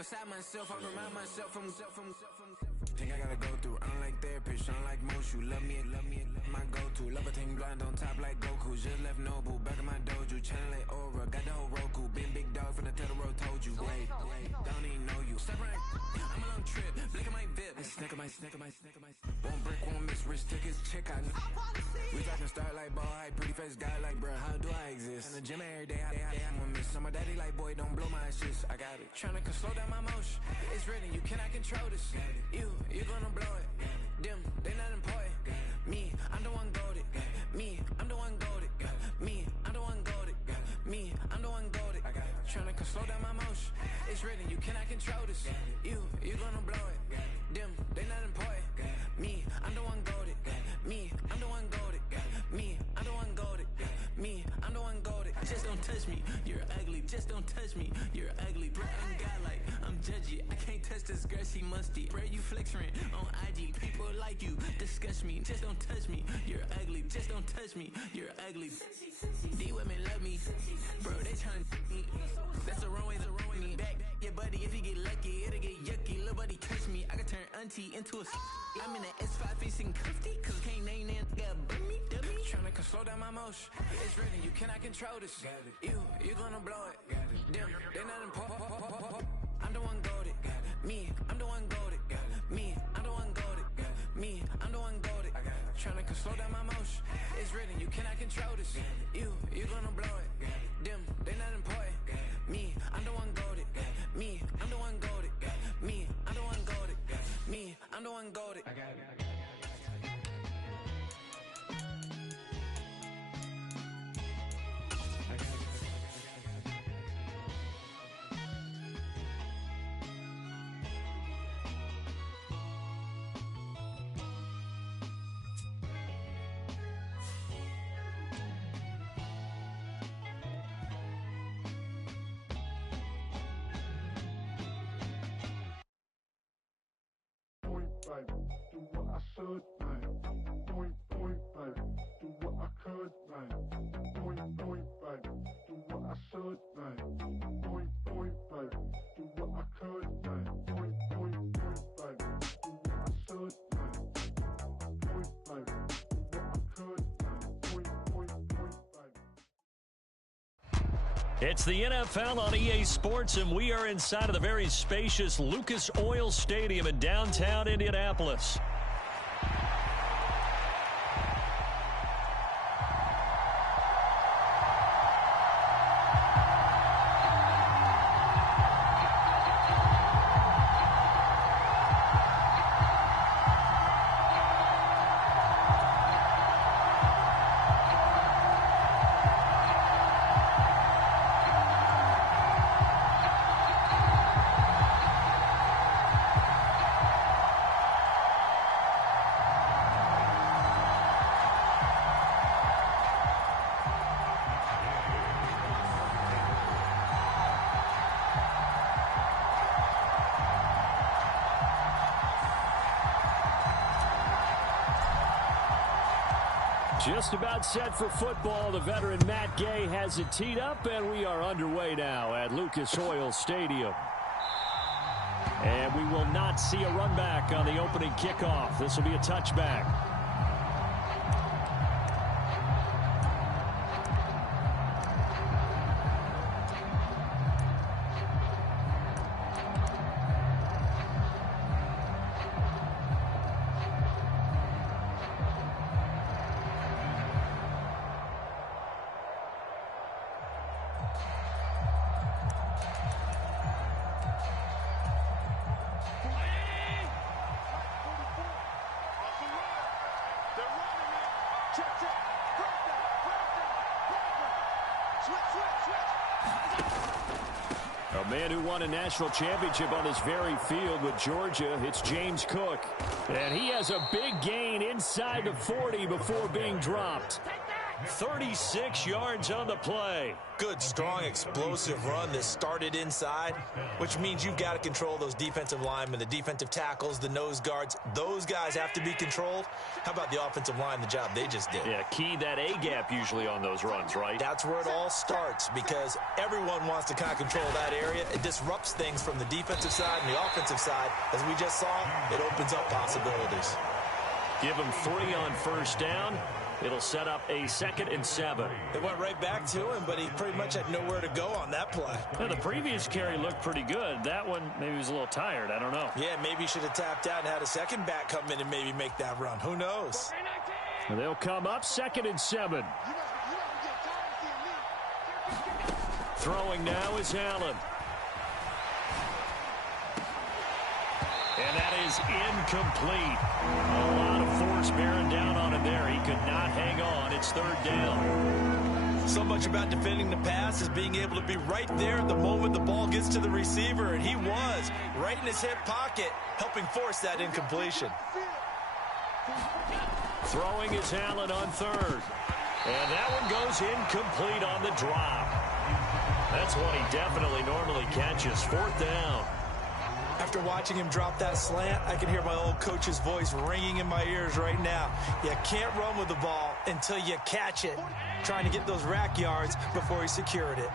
Beside myself, I remind myself from. Think I gotta go through. I don't like therapists, I don't like most. You love me, my go-to. Love a team blind on top like Goku. Just left Noble, back in my dojo. Channel like Aura, got the whole Roku. Big dog from the Tether Road, told you. Wait, don't even know you. Step right, I'm a long trip. Blink at my VIP. Snicker my. Won't break, won't miss. Rich tickets, check out. We talking start like ball high, pretty face guy like bruh. How do I exist? In the gym every day, I'm gonna miss. So my daddy like boy, don't blow my assist. I got it. Tryna slow down my motion. It's written, you cannot control this. You gonna blow it. Them, they not important. Me, I'm the one goated. Me, I'm the one goated. Me, I'm the one goated. Me, I'm the one goated. Tryna slow down my motion. It's written, you cannot control this. You gonna blow it. Them, they not important. Me, I'm the one goated. Me, I'm the one goated. Me, I'm the one goated. Me, I'm the one goated. Just don't touch me, you're ugly. Just don't touch me, you're ugly. Bro, I'm godlike, I'm judgy. I can't touch this girl, she musty. Bro, you flexing on IG. People like you disgust me. Just don't touch me, you're ugly. Just don't touch me, you're ugly. These women love me, bro. They tryna me. That's the wrong way to ruin me. Back your buddy, if you get lucky, it'll get yucky. Little buddy touch me, I can turn auntie into a. I'm in the S5 facing cuffy, cause can't name that got dummy. Tryna slow down my motion. It's written, you cannot control this. You gonna blow it. Them, they not important. I'm the one goated. Me, I'm the one goated. Me, I'm the one goated. Me, I'm the one goated. Tryna slow down my motion. It's written, you cannot control this. You gonna blow it. Them, they not important. Me, I'm the one goated. Me, I'm the one goated. Me, I'm the one goated. Me, I'm the one goated. I got it. Do what I should, man. Point, baby. Do what I could, man. Point, baby. Do what I should, man. Point, baby. Do what I could, man. Point, baby. Do what I should, man. Point, baby. Do what I could, man. Point, baby. It's the NFL on EA Sports, and we are inside of the very spacious Lucas Oil Stadium in downtown Indianapolis. Just about set for football. The veteran Matt Gay has it teed up, and we are underway now at Lucas Oil Stadium. And we will not see a run back on the opening kickoff. This will be a touchback. A man who won a national championship on this very field with Georgia, it's James Cook. And he has a big gain inside the 40 before being dropped. 36 yards on the play. Good, strong, explosive run that started inside, which means you've got to control those defensive linemen, the defensive tackles, the nose guards. Those guys have to be controlled. How about the offensive line, the job they just did? Yeah, key that A-gap usually on those runs, right? That's where it all starts because everyone wants to kind of control that area. It disrupts things from the defensive side and the offensive side. As we just saw, it opens up possibilities. Give him 3 on first down. It'll set up a 2nd and 7. It went right back to him, but he pretty much had nowhere to go on that play. Well, the previous carry looked pretty good. That one, maybe he was a little tired. I don't know. Yeah, maybe he should have tapped out and had a second back come in and maybe make that run. Who knows? Well, they'll come up 2nd and 7. Throwing now is Allen. And that is incomplete. A lot of force bearing down on him there. He could not hang on. It's 3rd down. So much about defending the pass is being able to be right there at the moment the ball gets to the receiver, and he was right in his hip pocket, helping force that incompletion. Throwing is Allen on 3rd. And that one goes incomplete on the drop. That's one he definitely normally catches. 4th down. After watching him drop that slant, I can hear my old coach's voice ringing in my ears right now. You can't run with the ball until you catch it. Trying to get those rack yards before he secured it.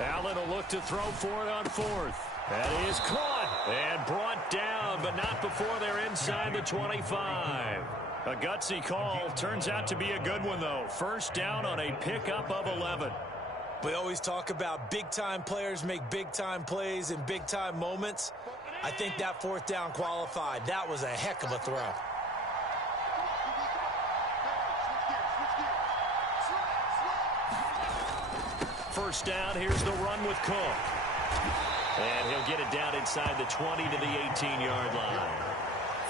Allen will look to throw for it on 4th. That is caught and brought down, but not before they're inside the 25. A gutsy call. Turns out to be a good one, though. First down on a pickup of 11. We always talk about big-time players make big-time plays in big-time moments. I think that 4th down qualified. That was a heck of a throw. First down, here's the run with Cook. And he'll get it down inside the 20 to the 18-yard line.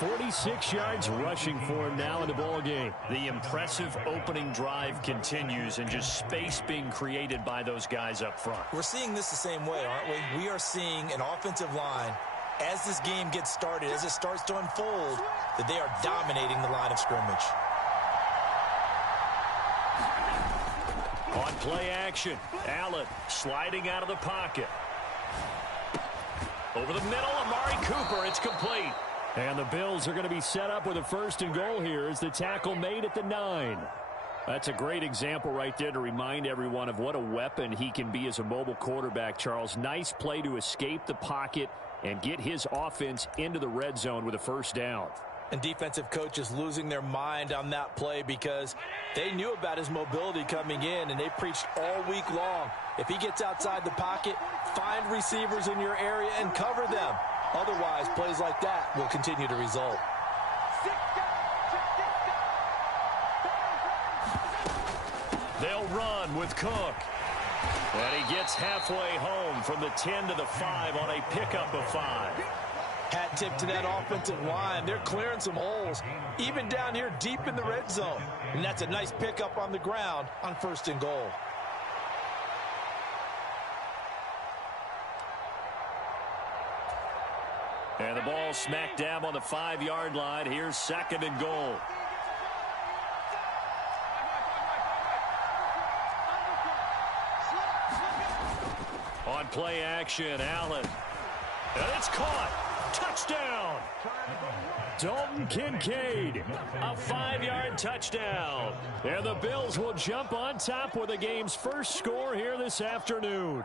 46 yards rushing for him now in the ball game. The impressive opening drive continues, and just space being created by those guys up front. We're seeing this the same way, aren't we? We are seeing an offensive line, as this game gets started, as it starts to unfold, that they are dominating the line of scrimmage. On play action, Allen sliding out of the pocket. Over the middle, Amari Cooper, it's complete. And the Bills are going to be set up with a 1st and goal here as the tackle made at the 9. That's a great example right there to remind everyone of what a weapon he can be as a mobile quarterback, Charles. Nice play to escape the pocket and get his offense into the red zone with a 1st down. And defensive coaches losing their mind on that play because they knew about his mobility coming in, and they preached all week long. If he gets outside the pocket, find receivers in your area and cover them. Otherwise, plays like that will continue to result. They'll run with Cook. And he gets halfway home from the 10 to the 5 on a pickup of 5. Hat tip to that offensive line. They're clearing some holes, even down here deep in the red zone. And that's a nice pickup on the ground on 1st and goal. And the ball smack dab on the 5-yard line. Here's 2nd and goal. On play action, Allen. And it's caught. Touchdown. Dalton Kincaid. A 5-yard touchdown. And the Bills will jump on top with the game's first score here this afternoon.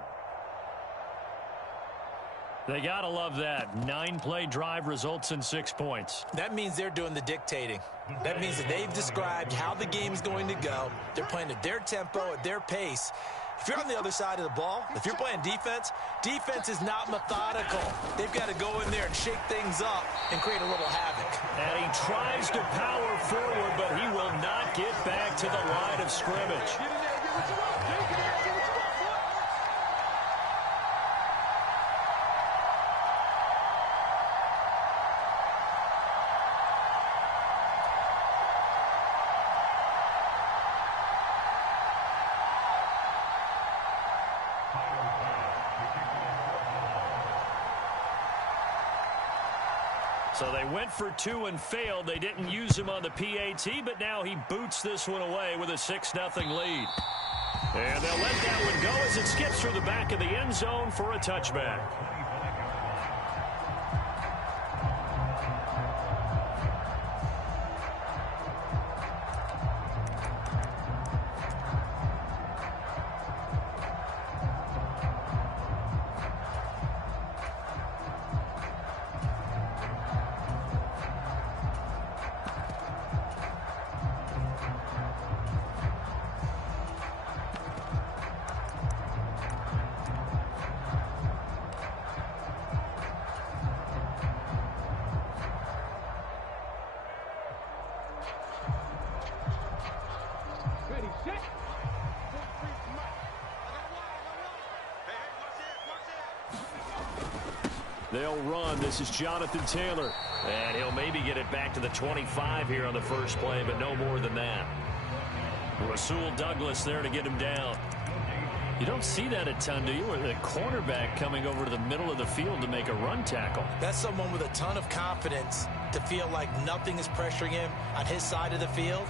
They got to love that. 9-play drive results in 6 points. That means they're doing the dictating. That means that they've described how the game's going to go. They're playing at their tempo, at their pace. If you're on the other side of the ball, if you're playing defense, defense is not methodical. They've got to go in there and shake things up and create a little havoc. And he tries to power forward, but he will not get back to the line of scrimmage. So they went for 2 and failed. They didn't use him on the PAT, but now he boots this one away with a 6-0 lead. And they'll let that one go as it skips through the back of the end zone for a touchback. They'll run. This is Jonathan Taylor. And he'll maybe get it back to the 25 here on the first play, but no more than that. Rasul Douglas there to get him down. You don't see that a ton, do you? Or the cornerback coming over to the middle of the field to make a run tackle. That's someone with a ton of confidence to feel like nothing is pressuring him on his side of the field.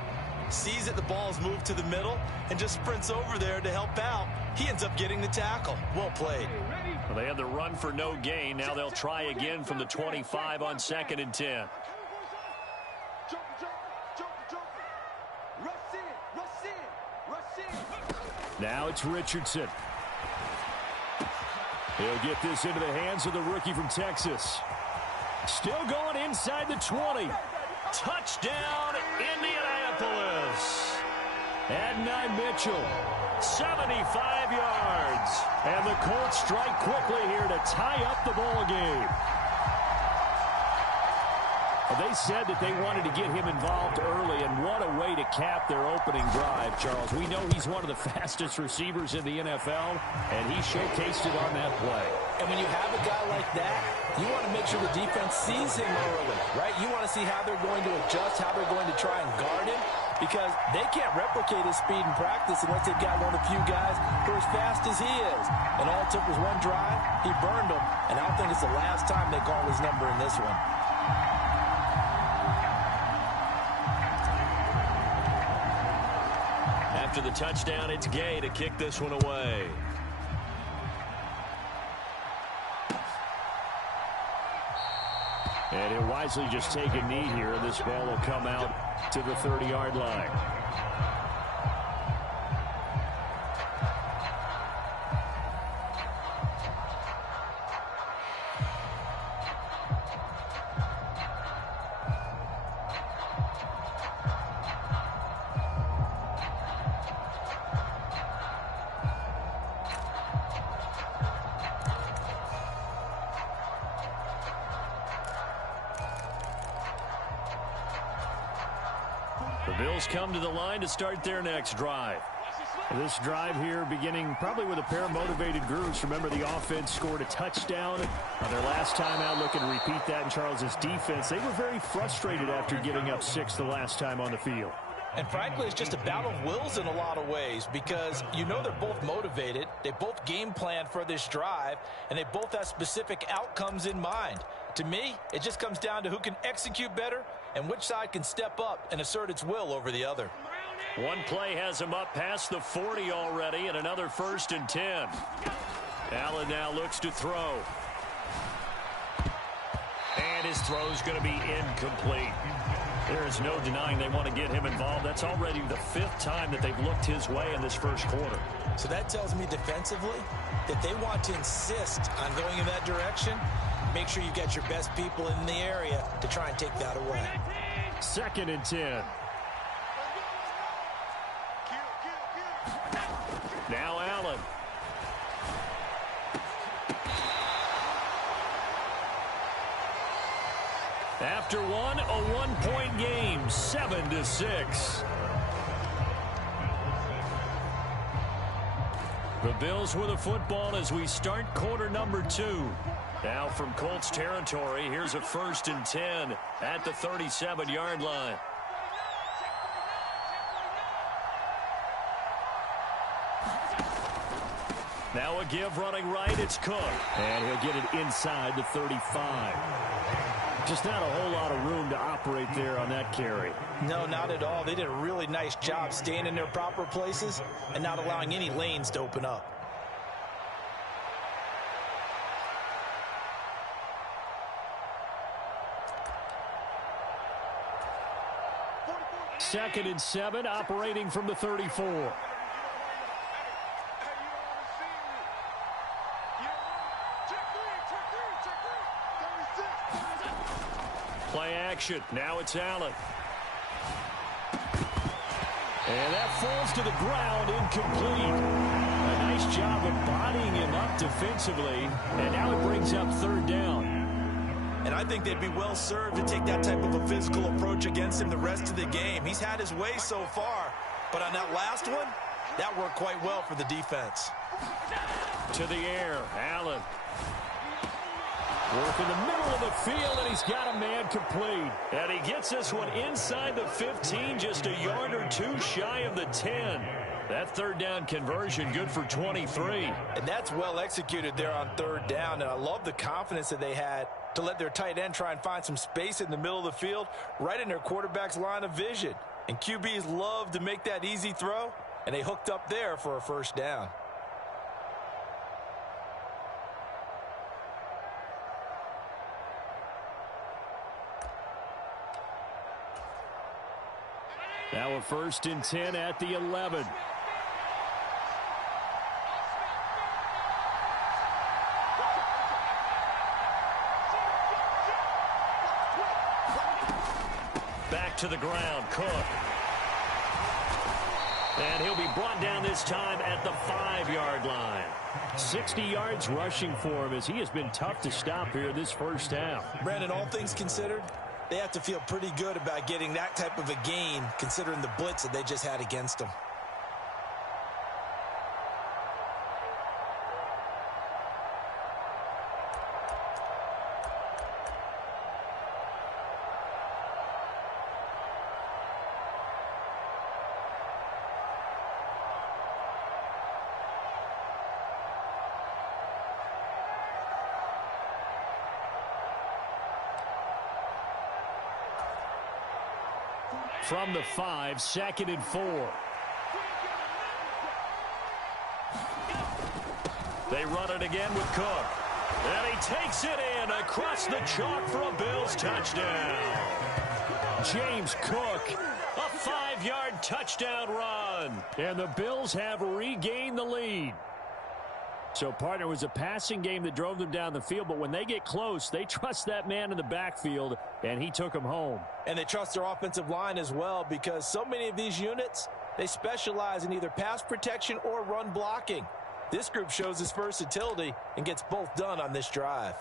Sees that the ball's moved to the middle and just sprints over there to help out. He ends up getting the tackle. Well played. Well, they had the run for no gain. Now they'll try again from the 25 on 2nd and 10. Now it's Richardson. He'll get this into the hands of the rookie from Texas. Still going inside the 20. Touchdown, Indianapolis. Adonai Mitchell, 75 yards. And the Colts strike quickly here to tie up the ball game. They said that they wanted to get him involved early, and what a way to cap their opening drive, Charles. We know he's one of the fastest receivers in the NFL, and he showcased it on that play. And when you have a guy like that, you want to make sure the defense sees him early, right? You want to see how they're going to adjust, how they're going to try and guard him, because they can't replicate his speed in practice unless they've got one of the few guys who are as fast as he is. And all it took was one drive. He burned them, and I don't think it's the last time they call his number in this one. After the touchdown, it's Gay to kick this one away. And he'll wisely just take a knee here. This ball will come out to the 30-yard line. The Bills come to the line to start their next drive. This drive here beginning probably with a pair of motivated groups. Remember, the offense scored a touchdown on their last time out. Looking to repeat that in Charles's defense. They were very frustrated after giving up 6 the last time on the field. And frankly, it's just a battle of wills in a lot of ways, because you know they're both motivated. They both game plan for this drive, and they both have specific outcomes in mind. To me, it just comes down to who can execute better and which side can step up and assert its will over the other. One play has him up past the 40 already, and another 1st and 10. Allen now looks to throw. And his throw's going to be incomplete. There is no denying they want to get him involved. That's already the 5th time that they've looked his way in this first quarter. So that tells me defensively that they want to insist on going in that direction. Make sure you get your best people in the area to try and take that away. 2nd and 10. Now Allen. After one, a 1-point game, 7-6. The Bills with a football as we start quarter number 2. Now from Colts territory, here's a 1st and 10 at the 37-yard line. Now a give running right. It's Cook. And he'll get it inside the 35. Just not a whole lot of room to operate there on that carry. No, not at all. They did a really nice job staying in their proper places and not allowing any lanes to open up. Second and 7, operating from the 34. Play action. Now it's Allen. And that falls to the ground, incomplete. A nice job of bodying him up defensively. And now it brings up third down. And I think they'd be well served to take that type of a physical approach against him the rest of the game. He's had his way so far. But on that last one, that worked quite well for the defense. To the air, Allen. Work in the middle of the field, and he's got a man complete. And he gets this one inside the 15, just a yard or two shy of the 10. That third down conversion good for 23. And that's well executed there on third down. And I love the confidence that they had to let their tight end try and find some space in the middle of the field, right in their quarterback's line of vision. And QBs love to make that easy throw, and they hooked up there for a first down. Now a first and 10 at the 11. Back to the ground, Cook. And he'll be brought down this time at the 5-yard line. 60 yards rushing for him as he has been tough to stop here this first half. Brandon, all things considered, they have to feel pretty good about getting that type of a gain considering the blitz that they just had against them. From the 5, 2nd and 4. They run it again with Cook. And he takes it in across the chalk for a Bills touchdown. James Cook, a 5-yard touchdown run. And the Bills have regained the lead. So, partner, it was a passing game that drove them down the field, but when they get close, they trust that man in the backfield, and he took them home. And they trust their offensive line as well, because so many of these units, they specialize in either pass protection or run blocking. This group shows its versatility and gets both done on this drive.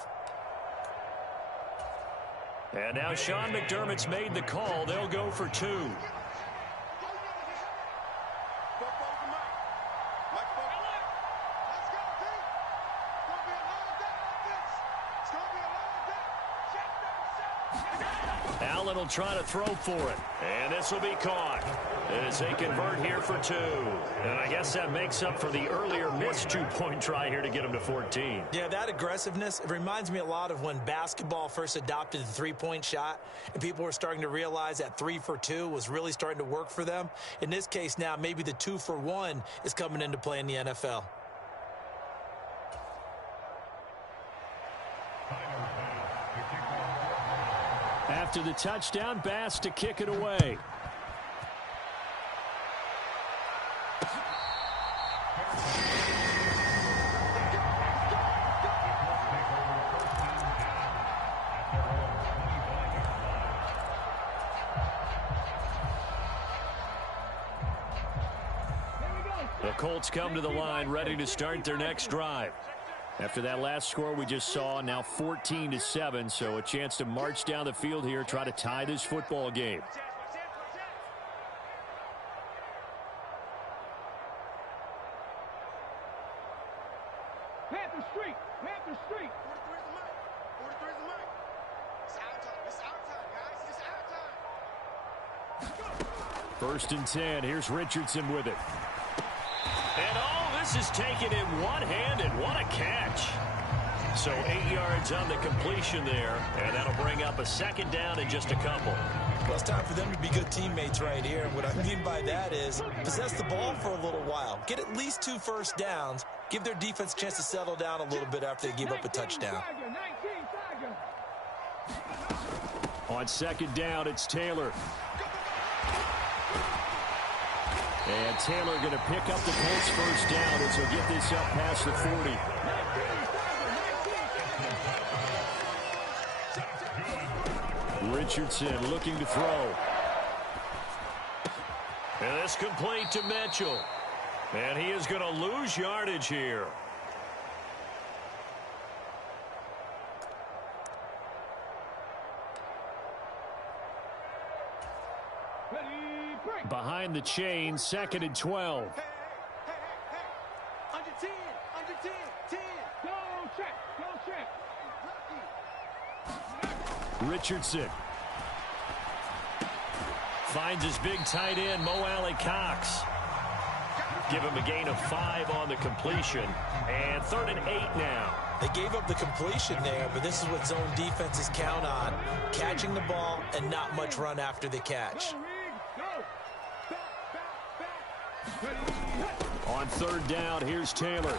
And now Sean McDermott's made the call. They'll go for 2. Allen will try to throw for it. And this will be caught as they convert here for 2. And I guess that makes up for the earlier missed 2-point try here to get them to 14. Yeah, that aggressiveness, it reminds me a lot of when basketball first adopted the 3-point shot and people were starting to realize that 3 for 2 was really starting to work for them. In this case now, maybe the 2 for 1 is coming into play in the NFL. After the touchdown, Bass to kick it away. The Colts come to the line ready to start their next drive. After that last score we just saw, now 14-7, so a chance to march down the field here, try to tie this football game. Panther Street! Panther Street! 43's the mic! 43's the mic! It's our time. It's our time, guys. It's our time. First and 10. Here's Richardson with it. And oh, this is taken in one-handed. What a catch. So 8 yards on the completion there, and that'll bring up a second down in just a couple. Well, it's time for them to be good teammates right here. And what I mean by that is possess the ball for a little while. Get at least 2 first downs. Give their defense a chance to settle down a little bit after they give up a touchdown. On second down, it's Taylor. And Taylor going to pick up the Colts first down as he'll get this up past the 40. Richardson looking to throw. And this complete to Mitchell. And he is going to lose yardage here. Behind the chain, 2nd and 12. Under 10, 10. Go check. Richardson finds his big tight end, Mo Alley Cox. Give him a gain of 5 on the completion. And 3rd and 8 now. They gave up the completion there, but this is what zone defenses count on. Catching the ball and not much run after the catch. On 3rd down, here's Taylor.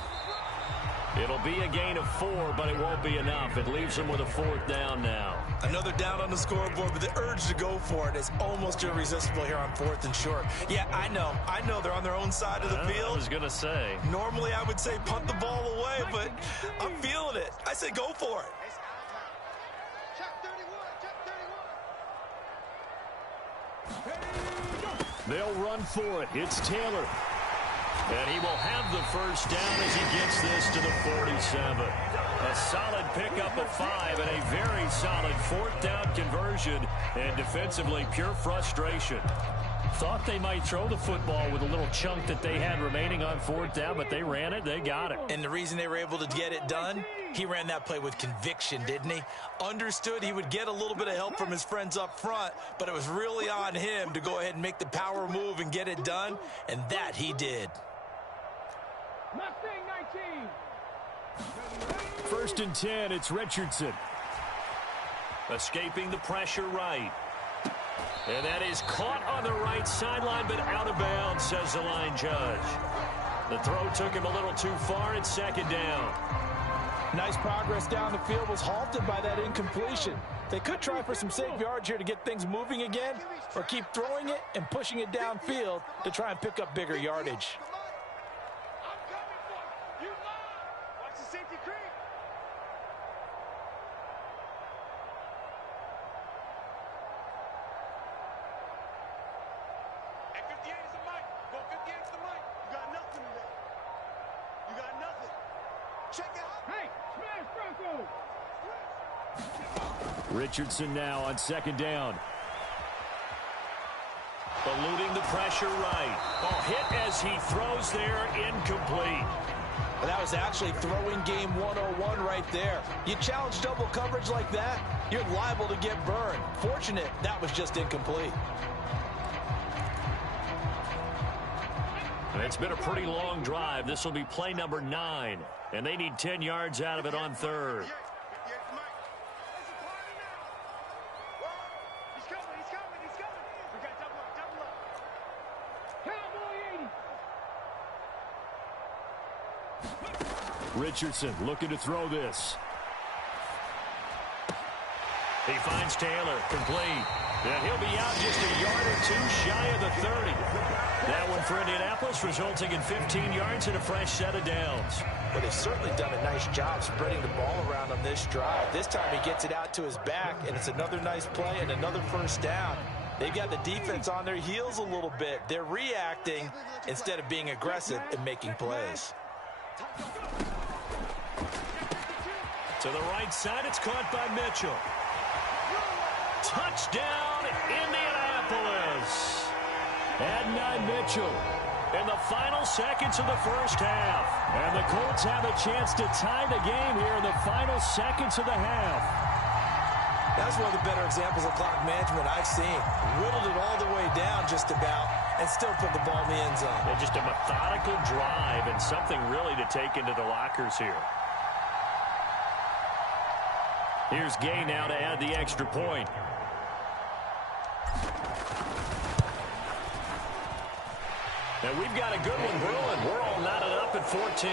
It'll be a gain of 4, but it won't be enough. It leaves them with a 4th down now. Another down on the scoreboard, but the urge to go for it is almost irresistible here on 4th and short. Yeah, I know they're on their own side of the field. I was going to say. Normally I would say punt the ball away, but I'm feeling it. I say go for it. They'll run for it. It's Taylor. And he will have the first down as he gets this to the 47. A solid pickup of 5 and a very solid 4th down conversion. And defensively, pure frustration. Thought they might throw the football with a little chunk that they had remaining on 4th down, but they ran it. They got it. And the reason they were able to get it done, he ran that play with conviction, didn't he? Understood he would get a little bit of help from his friends up front, but it was really on him to go ahead and make the power move and get it done, and that he did. 1st and 10, it's Richardson. Escaping the pressure right. And that is caught on the right sideline, but out of bounds, says the line judge. The throw took him a little too far. It's 2nd down. Nice progress down the field, was halted by that incompletion. They could try for some safe yards here to get things moving again, or keep throwing it and pushing it downfield to try and pick up bigger yardage. Richardson now on 2nd down. Eluding the pressure right. Oh, hit as he throws there, incomplete. Well, that was actually throwing game 101 right there. You challenge double coverage like that, you're liable to get burned. Fortunate that was just incomplete. It's been a pretty long drive. This will be play number 9, and they need 10 yards out of it on 3rd. Richardson looking to throw this. He finds Taylor, complete. And he'll be out just a yard or 2 shy of the 30. That one for Indianapolis, resulting in 15 yards and a fresh set of downs. But they've certainly done a nice job spreading the ball around on this drive. This time he gets it out to his back, and it's another nice play and another first down. They've got the defense on their heels a little bit. They're reacting instead of being aggressive and making plays. To the right side, it's caught by Mitchell. Touchdown, Indianapolis. Adonai Mitchell in the final seconds of the first half. And the Colts have a chance to tie the game here in the final seconds of the half. That's one of the better examples of clock management I've seen. Whittled it all the way down just about, and still put the ball in the end zone. Yeah, just a methodical drive and something really to take into the lockers here. Here's Gay now to add the extra point. And we've got a good one brewing. We're all knotted up at 14.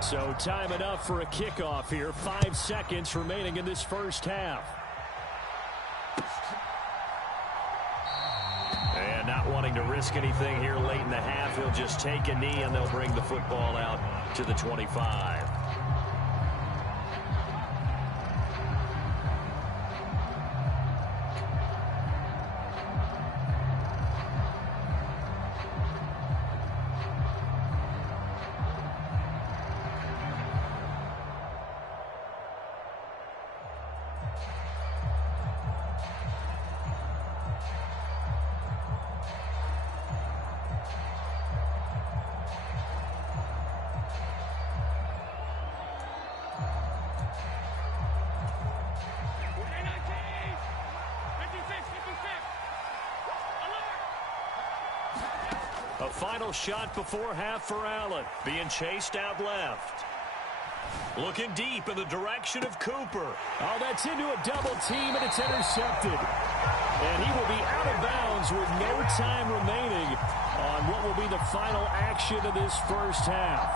So time enough for a kickoff here. 5 seconds remaining in this first half. And not wanting to risk anything here late in the half, he'll just take a knee and they'll bring the football out to the 25. A final shot before half for Allen. Being chased out left. Looking deep in the direction of Cooper. Oh, that's into a double team, and it's intercepted. And he will be out of bounds with no time remaining on what will be the final action of this first half.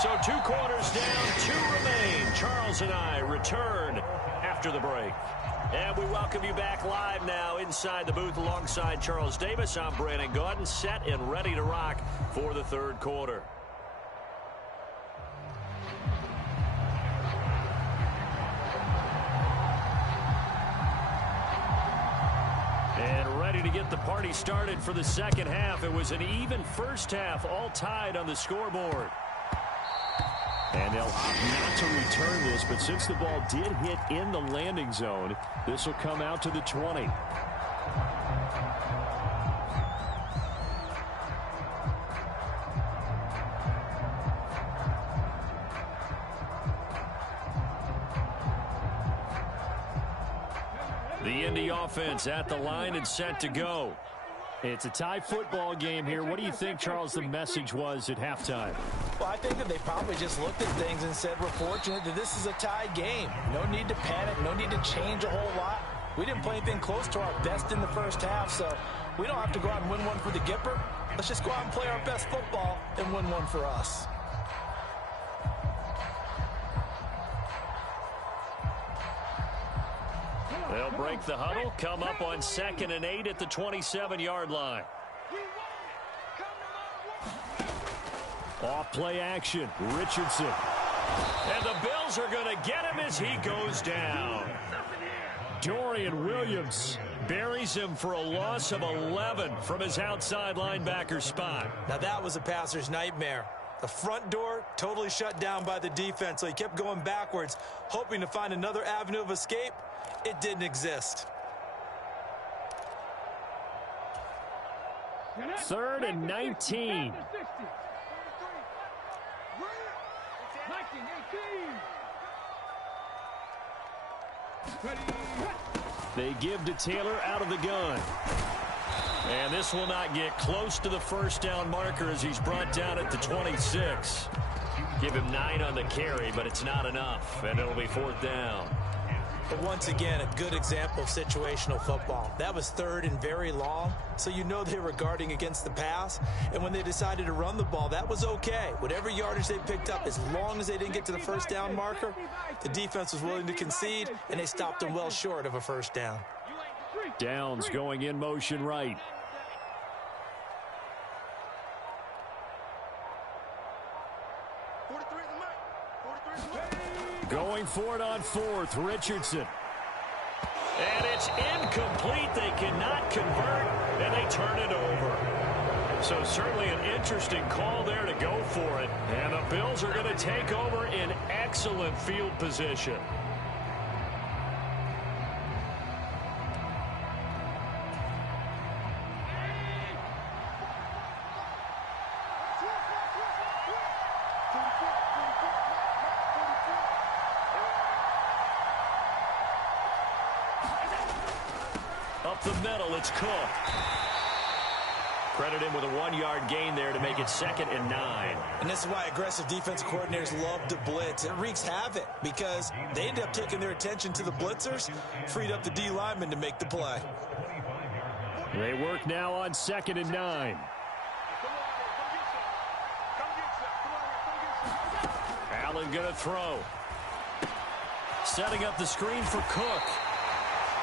So 2 quarters down, 2 remain. Charles and I return after the break. And we welcome you back live now inside the booth alongside Charles Davis. I'm Brandon Gaudin, set and ready to rock for the third quarter. And ready to get the party started for the second half. It was an even first half, all tied on the scoreboard. And they'll opt not to return this, but since the ball did hit in the landing zone, this will come out to the 20. The Indy offense at the line and set to go. It's a tie football game here. What do you think, Charles, the message was at halftime? Well, I think that they probably just looked at things and said, we're fortunate that this is a tie game. No need to panic. No need to change a whole lot. We didn't play anything close to our best in the first half, so we don't have to go out and win one for the Gipper. Let's just go out and play our best football and win one for us. They'll break the huddle, come up on 2nd and 8 at the 27-yard line. Off play action, Richardson. And the Bills are going to get him as he goes down. Dorian Williams buries him for a loss of 11 from his outside linebacker spot. Now that was a passer's nightmare. The front door totally shut down by the defense, so he kept going backwards, hoping to find another avenue of escape. It didn't exist. 3rd and 19. They give to Taylor out of the gun. And this will not get close to the first down marker as he's brought down at the 26. Give him 9 on the carry, but it's not enough, and it'll be 4th down. But once again, a good example of situational football. That was 3rd and very long, so you know they were guarding against the pass. And when they decided to run the ball, that was okay. Whatever yardage they picked up, as long as they didn't get to the first down marker, the defense was willing to concede, and they stopped them well short of a first down. Downs going in motion right. Going for it on fourth, Richardson. And it's incomplete. They cannot convert, and they turn it over. So certainly an interesting call there to go for it. And the Bills are going to take over in excellent field position. Up the middle, it's Cook. Credit him with a 1-yard gain there to make it 2nd and 9. And this is why aggressive defensive coordinators love to blitz. It wreaks havoc because they end up taking their attention to the blitzers, freed up the D lineman to make the play. They work now on 2nd and 9. Allen going to throw. Setting up the screen for Cook.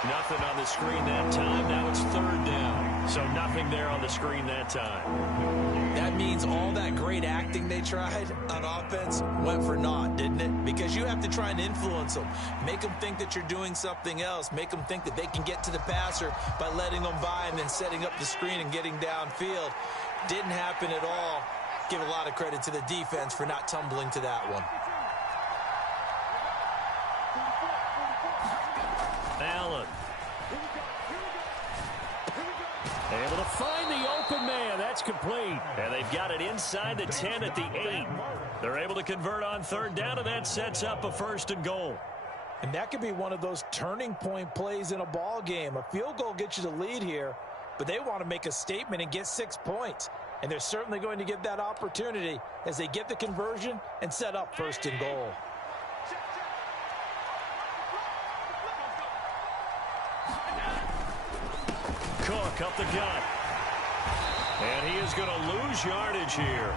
Nothing on the screen that time. Now it's 3rd down. So nothing there on the screen that time. That means all that great acting they tried on offense went for naught, didn't it? Because you have to try and influence them. Make them think that you're doing something else. Make them think that they can get to the passer by letting them by and then setting up the screen and getting downfield. Didn't happen at all. Give a lot of credit to the defense for not tumbling to that one. Allen. Able to find the open man. That's complete. And they've got it inside the 10 at the 8. They're able to convert on 3rd down, and that sets up a 1st and goal. And that could be one of those turning point plays in a ball game. A field goal gets you the lead here, but they want to make a statement and get 6 points. And they're certainly going to give that opportunity as they get the conversion and set up 1st and goal. Cook up the gut. And he is going to lose yardage here.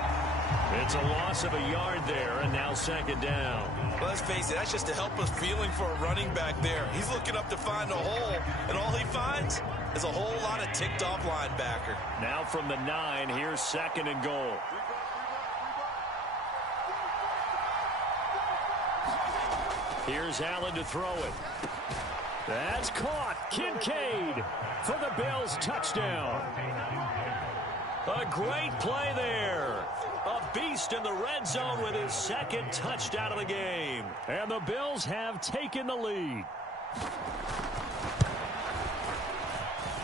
It's a loss of a yard there, and now 2nd down. Well, let's face it, that's just a helpless feeling for a running back there. He's looking up to find a hole, and all he finds is a whole lot of ticked-off linebacker. Now from the 9, here's 2nd and goal. Here's Allen to throw it. That's caught. Kincaid for the Bills touchdown. A great play there. A beast in the red zone with his 2nd touchdown of the game. And the Bills have taken the lead.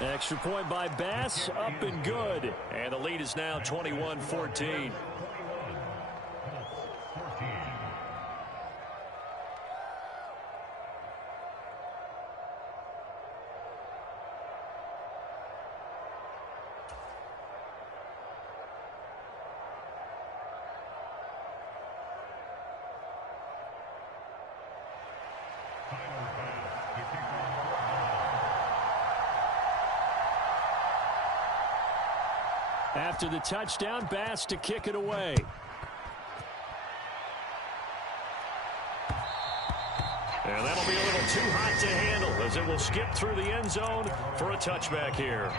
Extra point by Bass, up and good. And the lead is now 21-14. After the touchdown, Bass to kick it away. And that'll be a little too hot to handle as it will skip through the end zone for a touchback here.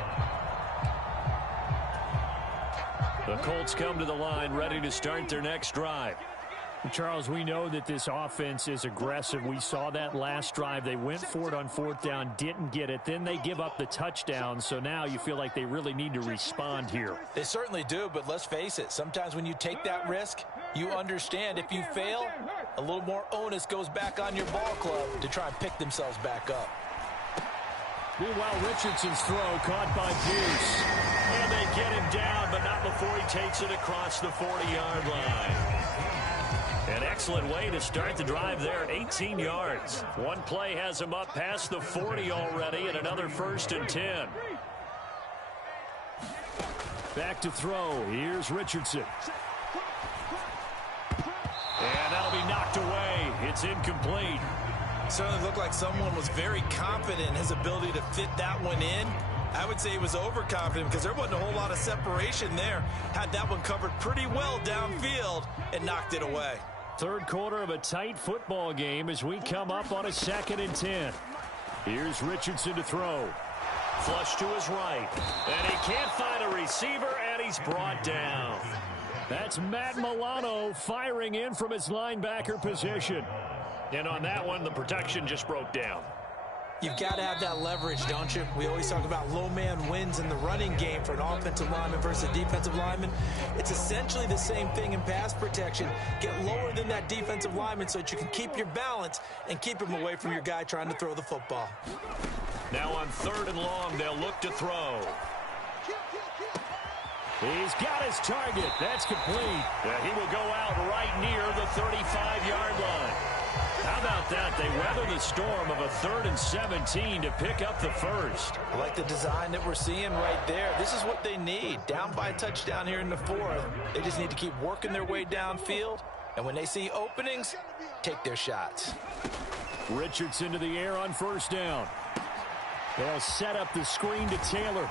The Colts come to the line ready to start their next drive. Charles, we know that this offense is aggressive. We saw that last drive. They went for it on 4th down, didn't get it. Then they give up the touchdown. So now you feel like they really need to respond here. They certainly do, but let's face it. Sometimes when you take that risk, you understand if you fail, a little more onus goes back on your ball club to try and pick themselves back up. Meanwhile, Richardson's throw caught by Pierce. And they get him down, but not before he takes it across the 40-yard line. An excellent way to start the drive there, 18 yards. One play has him up past the 40 already, and another 1st and 10. Back to throw. Here's Richardson. And that'll be knocked away. It's incomplete. Certainly looked like someone was very confident in his ability to fit that one in. I would say he was overconfident because there wasn't a whole lot of separation there. Had that one covered pretty well downfield and knocked it away. Third quarter of a tight football game as we come up on a 2nd and 10. Here's Richardson to throw. Flush to his right. And he can't find a receiver, and he's brought down. That's Matt Milano firing in from his linebacker position. And on that one, the protection just broke down. You've got to have that leverage, don't you? We always talk about low man wins in the running game for an offensive lineman versus a defensive lineman. It's essentially the same thing in pass protection. Get lower than that defensive lineman so that you can keep your balance and keep him away from your guy trying to throw the football. Now on 3rd and long, they'll look to throw. He's got his target. That's complete. He will go out right near the 35-yard line. How about that? They weather the storm of a 3rd and 17 to pick up the first. I like the design that we're seeing right there. This is what they need. Down by a touchdown here in the 4th. They just need to keep working their way downfield. And when they see openings, take their shots. Richardson to the air on 1st down. They'll set up the screen to Taylor.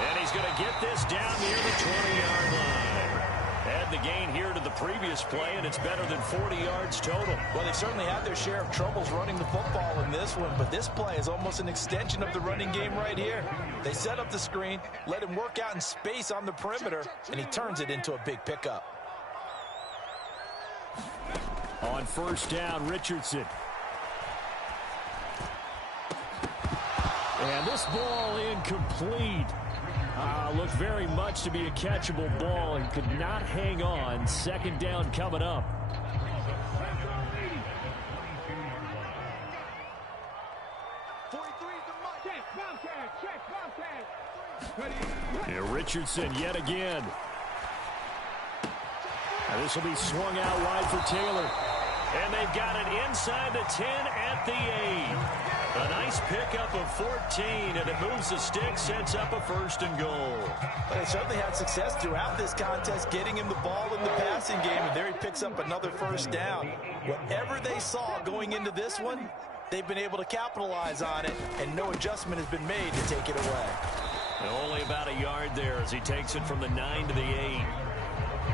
And he's going to get this down near the 20-yard line. Add the gain here to the previous play, and it's better than 40 yards total. Well, they certainly had their share of troubles running the football in this one, but this play is almost an extension of the running game right here. They set up the screen, let him work out in space on the perimeter, and he turns it into a big pickup. On 1st down, Richardson. And this ball incomplete. Looked very much to be a catchable ball and could not hang on. 2nd down coming up. Here, Richardson yet again. And this will be swung out wide for Taylor. And they've got it inside the 10 at the 8. A nice pickup of 14, and it moves the stick, sets up a 1st and goal. But they certainly had success throughout this contest, getting him the ball in the passing game, and there he picks up another 1st down. Whatever they saw going into this one, they've been able to capitalize on it, and no adjustment has been made to take it away. And only about a yard there as he takes it from the 9 to the 8.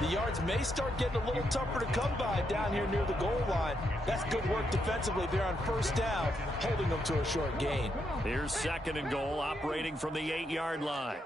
The yards may start getting a little tougher to come by down here near the goal line. That's good work defensively there on 1st down, holding them to a short gain. Here's 2nd and goal, operating from the 8-yard line.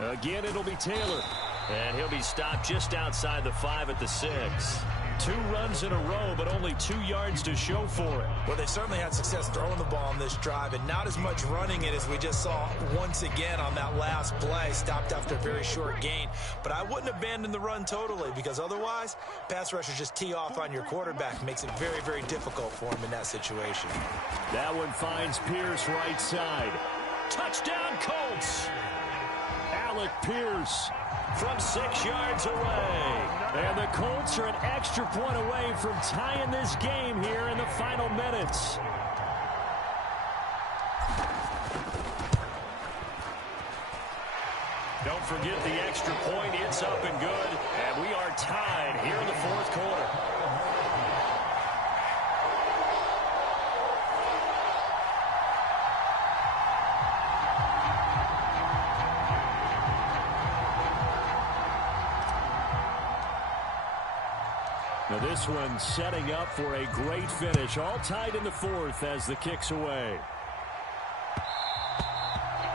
Again, it'll be Taylor. And he'll be stopped just outside the 5 at the 6. 2 runs in a row, but only 2 yards to show for it. Well, they certainly had success throwing the ball on this drive, and not as much running it as we just saw once again on that last play, stopped after a very short gain. But I wouldn't abandon the run totally, because otherwise, pass rushers just tee off on your quarterback. Makes it very, very difficult for him in that situation. That one finds Pierce right side. Touchdown, Colts! Alec Pierce from 6 yards away. And the Colts are an extra point away from tying this game here in the final minutes. Don't forget the extra point. It's up and good. And we are tied here in the 4th quarter. Now this one setting up for a great finish. All tied in the 4th as the kick's away.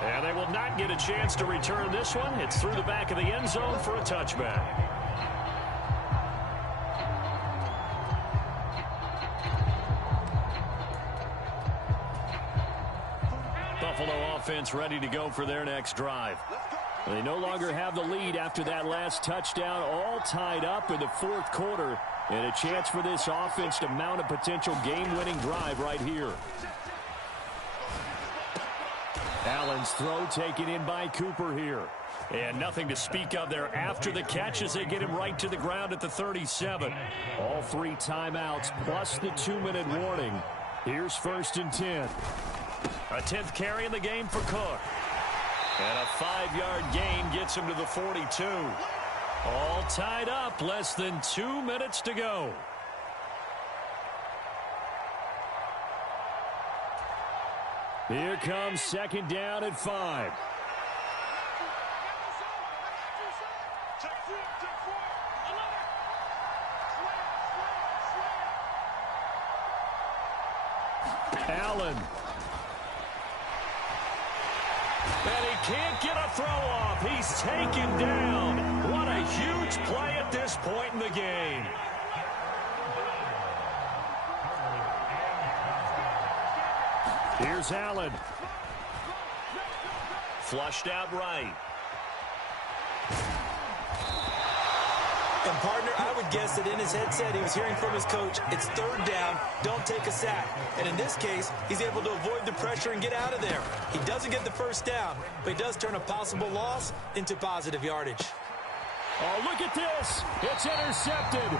And they will not get a chance to return this one. It's through the back of the end zone for a touchback. Buffalo offense ready to go for their next drive. They no longer have the lead after that last touchdown. All tied up in the 4th quarter. And a chance for this offense to mount a potential game-winning drive right here. Allen's throw taken in by Cooper here. And nothing to speak of there after the catch as they get him right to the ground at the 37. All 3 timeouts plus the 2-minute warning. Here's 1st and 10. A 10th carry in the game for Cook. And a 5-yard gain gets him to the 42. All tied up, less than 2 minutes to go. Here comes 2nd down at 5. Allen And he can't get a throw off. He's taken down. What a huge play at this point in the game. Here's Allen. Flushed out right. And, partner, I would guess that in his headset he was hearing from his coach, it's third down, don't take a sack. And in this case, he's able to avoid the pressure and get out of there. He doesn't get the first down, but he does turn a possible loss into positive yardage. Oh, look at this. It's intercepted.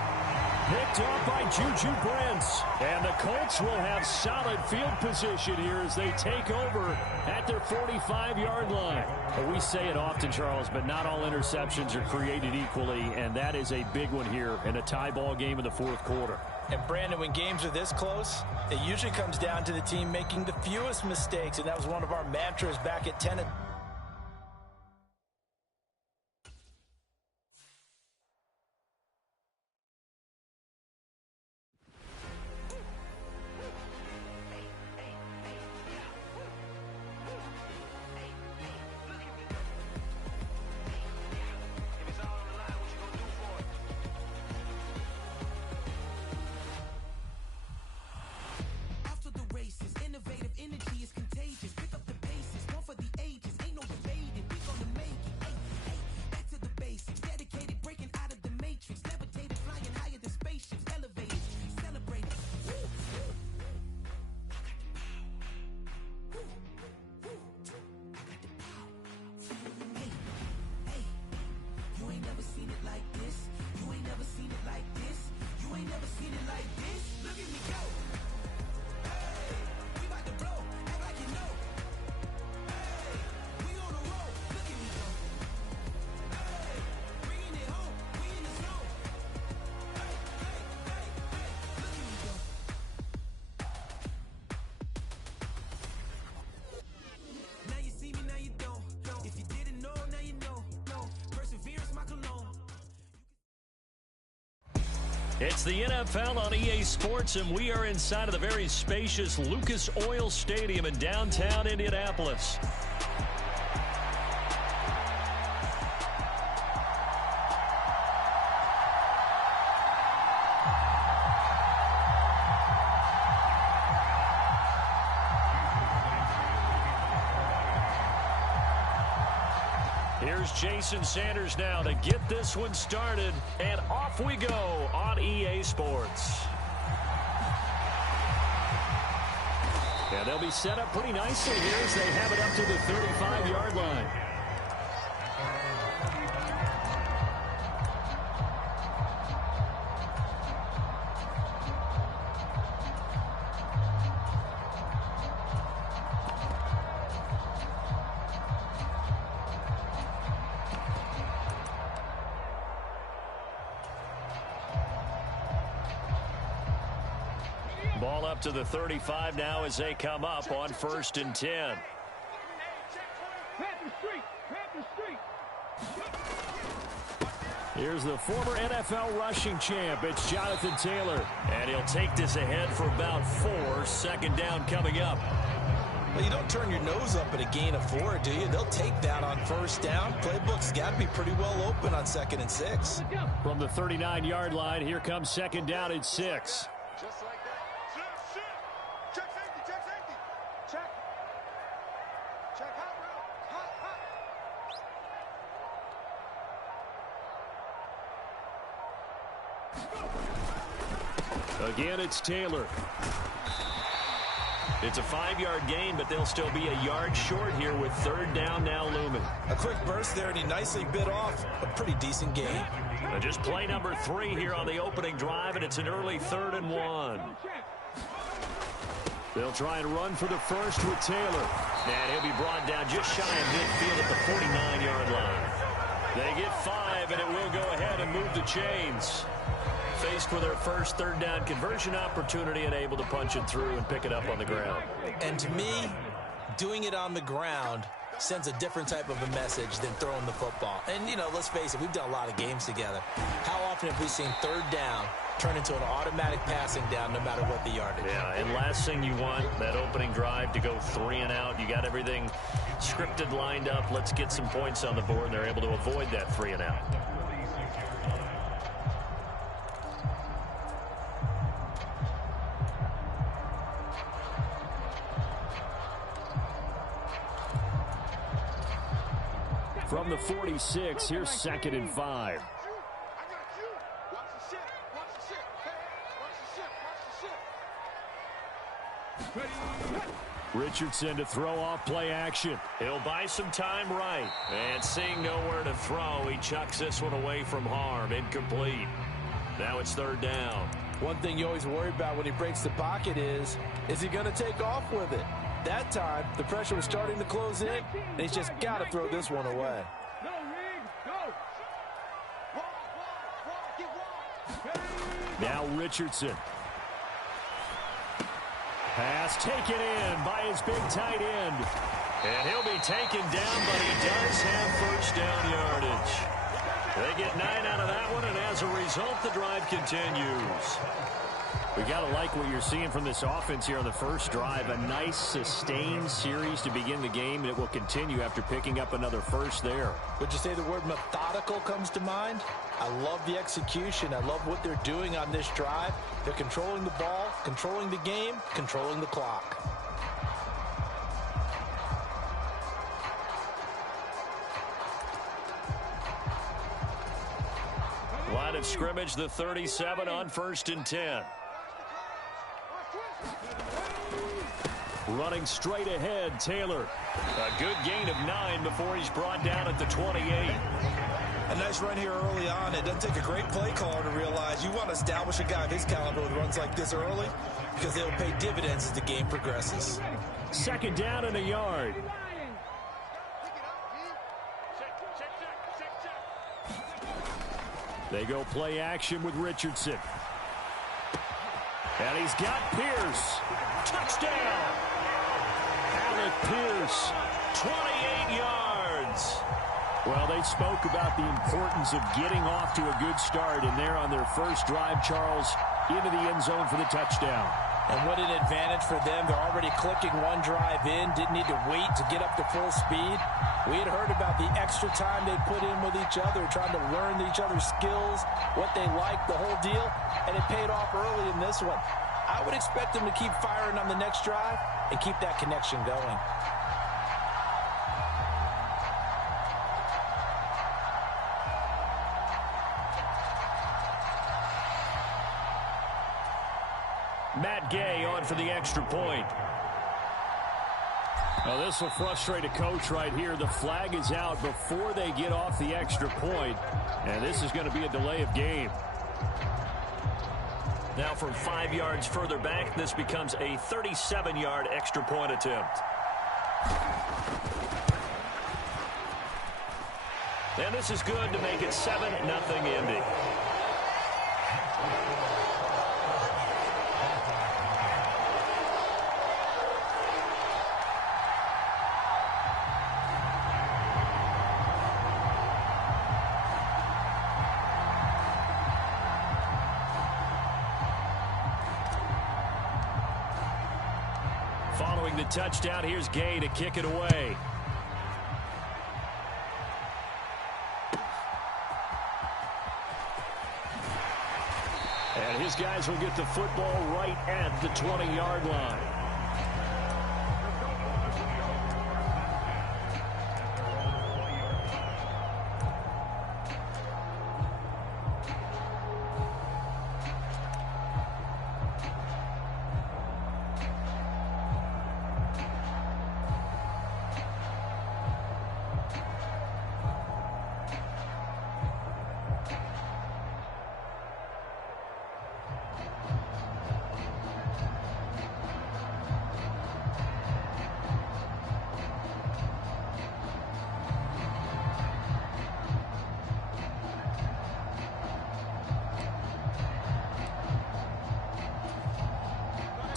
Picked off by Juju Brents. And the Colts will have solid field position here as they take over at their 45-yard line. We say it often, Charles, but not all interceptions are created equally, and that is a big one here in a tie ball game in the fourth quarter. And, Brandon, when games are this close, it usually comes down to the team making the fewest mistakes, and that was one of our mantras back at 10. It's the NFL on EA Sports, and we are inside of the very spacious Lucas Oil Stadium in downtown Indianapolis. Here's Jason Sanders now to get this one started, and off we go on EA Sports. Yeah, they'll be set up pretty nicely here as they have it up to the 35-yard line. Ball up to the 35 now as they come up on 1st and 10. Here's the former NFL rushing champ. It's Jonathan Taylor. And he'll take this ahead for about 4. 2nd down coming up. Well, you don't turn your nose up at a gain of 4, do you? They'll take that on 1st down. Playbook's got to be pretty well open on 2nd and 6. From the 39-yard line, here comes 2nd down and 6. Just like that. Check safety, check safety. Check. Check hot route. Hot. Again, it's Taylor. It's a 5-yard gain, but they'll still be a yard short here with 3rd down now looming. A quick burst there, and he nicely bit off a pretty decent gain. Just play number 3 here on the opening drive, and it's an early 3rd and 1. They'll try and run for the first with Taylor. And he'll be brought down just shy of midfield at the 49-yard line. They get 5, and it will go ahead and move the chains. Faced with their first 3rd down conversion opportunity and able to punch it through and pick it up on the ground. And to me, doing it on the ground sends a different type of a message than throwing the football. And, you know, let's face it, we've done a lot of games together. How often have we seen 3rd down turn into an automatic passing down no matter what the yardage. Yeah, and last thing you want, that opening drive to go 3 and out. You got everything scripted, lined up. Let's get some points on the board, and they're able to avoid that 3 and out. From the 46, here's 2nd and 5. Richardson to throw off play action. He'll buy some time right. And seeing nowhere to throw, he chucks this one away from harm. Incomplete. Now it's 3rd down. One thing you always worry about when he breaks the pocket is he going to take off with it? That time, the pressure was starting to close in, and he's just got to throw this one away. Now Richardson. Pass taken in by his big tight end. And he'll be taken down, but he does have 1st down yardage. They get 9 out of that one, and as a result, the drive continues. We got to like what you're seeing from this offense here on the first drive. A nice, sustained series to begin the game, and it will continue after picking up another first there. Would you say the word methodical comes to mind? I love the execution. I love what they're doing on this drive. They're controlling the ball, controlling the game, controlling the clock. Line of scrimmage, the 37 on 1st and 10. Running straight ahead, Taylor. A good gain of 9 before he's brought down at the 28. A nice run here early on. It doesn't take a great play caller to realize you want to establish a guy of his caliber with runs like this early because they'll pay dividends as the game progresses. 2nd down and a yard. They go play action with Richardson. And he's got Pierce. Touchdown! Alec Pierce, 28 yards. Well, they spoke about the importance of getting off to a good start, and they're on their first drive, Charles, into the end zone for the touchdown. And what an advantage for them. They're already clicking one drive in, didn't need to wait to get up to full speed. We had heard about the extra time they put in with each other, trying to learn each other's skills, what they like, the whole deal, and it paid off early in this one. I would expect them to keep firing on the next drive and keep that connection going. Matt Gay on for the extra point. Now this will frustrate a coach right here. The flag is out before they get off the extra point, and this is going to be a delay of game. Now from 5 yards further back, this becomes a 37-yard extra point attempt. And this is good to make it 7-0 Indy. Following the touchdown, here's Gay to kick it away. And his guys will get the football right at the 20-yard line.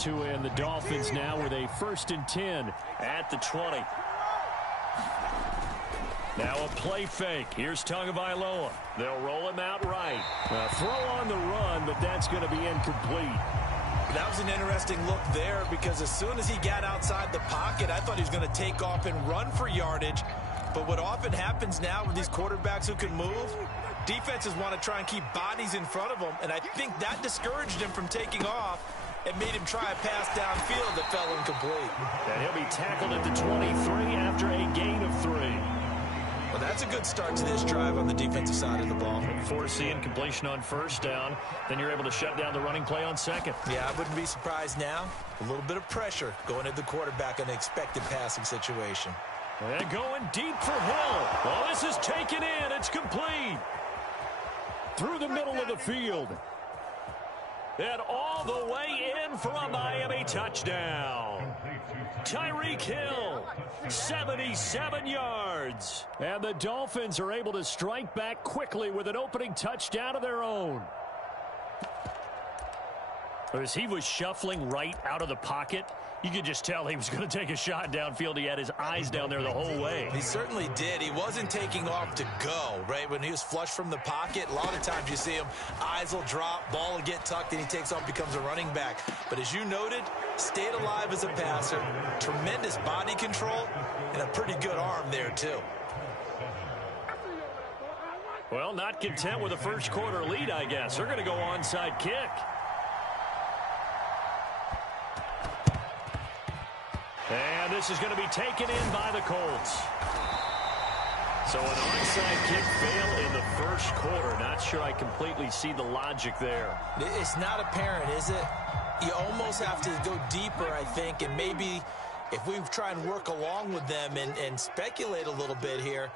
And the Dolphins now with a 1st and 10 at the 20. Now a play fake. Here's Tagovailoa. They'll roll him out right. A throw on the run but that's going to be incomplete. That was an interesting look there because as soon as he got outside the pocket, I thought he was going to take off and run for yardage. But what often happens now with these quarterbacks who can move, defenses want to try and keep bodies in front of them, and I think that discouraged him from taking off and made him try a pass downfield that fell incomplete. And he'll be tackled at the 23 after a gain of 3. Well, that's a good start to this drive on the defensive side of the ball. Force the incompletion on first down. Then you're able to shut down the running play on second. Yeah, I wouldn't be surprised now. A little bit of pressure going at the quarterback in an expected passing situation. And going deep for Hill. Well, this is taken in. It's complete. Through the middle of the field. And all the way in for a Miami touchdown. Tyreek Hill, 77 yards. And the Dolphins are able to strike back quickly with an opening touchdown of their own. As he was shuffling right out of the pocket, you could just tell he was going to take a shot downfield. He had his eyes down there the whole way. He certainly did. He wasn't taking off to go, right? When he was flushed from the pocket, a lot of times you see him, eyes will drop, ball will get tucked, and he takes off, becomes a running back. But as you noted, stayed alive as a passer, tremendous body control, and a pretty good arm there, too. Well, not content with a first quarter lead, I guess. They're going to go onside kick. And this is going to be taken in by the Colts. So an onside kick fail in the first quarter. Not sure I completely see the logic there. It's not apparent, is it? You almost have to go deeper, I think, and maybe if we try and work along with them and speculate a little bit here,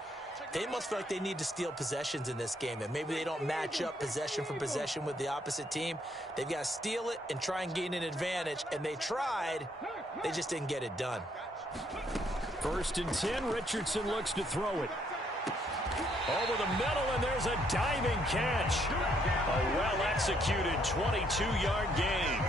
they must feel like they need to steal possessions in this game, and maybe they don't match up possession for possession with the opposite team. They've got to steal it and try and gain an advantage, and they tried. They just didn't get it done. 1st and 10, Richardson looks to throw it. Over the middle, and there's a diving catch. A well-executed 22-yard gain.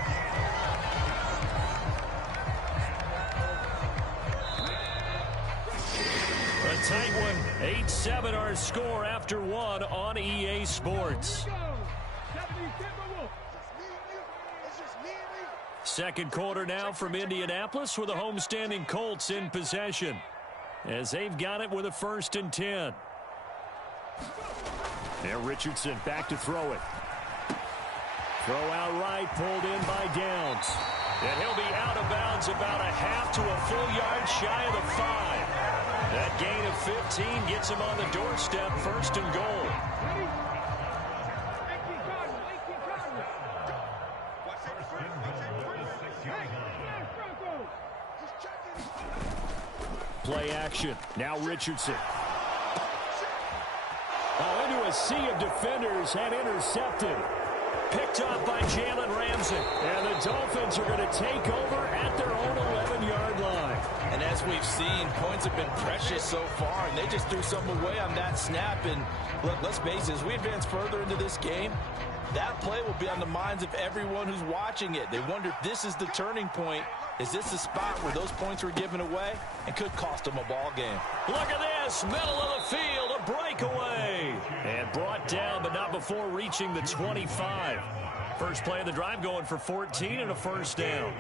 A tight one. 8-7 our score after one on EA Sports. Second quarter now from Indianapolis with the homestanding Colts in possession as they've got it with a 1st and 10. There Richardson back to throw it. Throw out right, pulled in by Downs. And he'll be out of bounds about a half to a full yard shy of the 5. That gain of 15 gets him on the doorstep, 1st and goal. Play action. Now Richardson. Into a sea of defenders and intercepted. Picked up by Jalen Ramsey. And the Dolphins are going to take over at their own 11-yard line. And as we've seen, points have been precious so far, and they just threw something away on that snap. And look, let's face it, as we advance further into this game, that play will be on the minds of everyone who's watching it. They wonder if this is the turning point. Is this the spot where those points were given away and could cost them a ball game? Look at this, middle of the field, a breakaway. And brought down, but not before reaching the 25. First play of the drive going for 14 and a 1st down.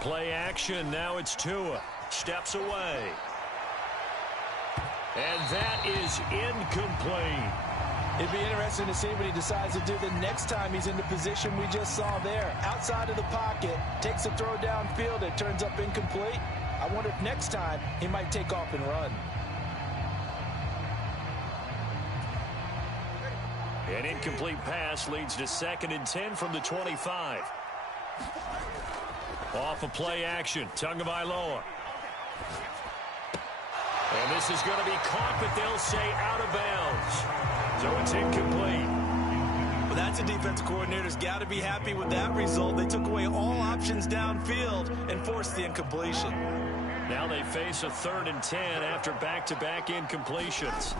Play action, now it's Tua. Steps away. And that is incomplete. It'd be interesting to see what he decides to do the next time he's in the position we just saw there. Outside of the pocket, takes a throw downfield, it turns up incomplete. I wonder if next time he might take off and run. An incomplete pass leads to 2nd and 10 from the 25. Off of play action, Tagovailoa. And this is going to be caught, but they'll say out of bounds. So it's incomplete. Well, that's a defensive coordinator's got to be happy with that result. They took away all options downfield and forced the incompletion. Now they face a 3rd and 10 after back-to-back incompletions.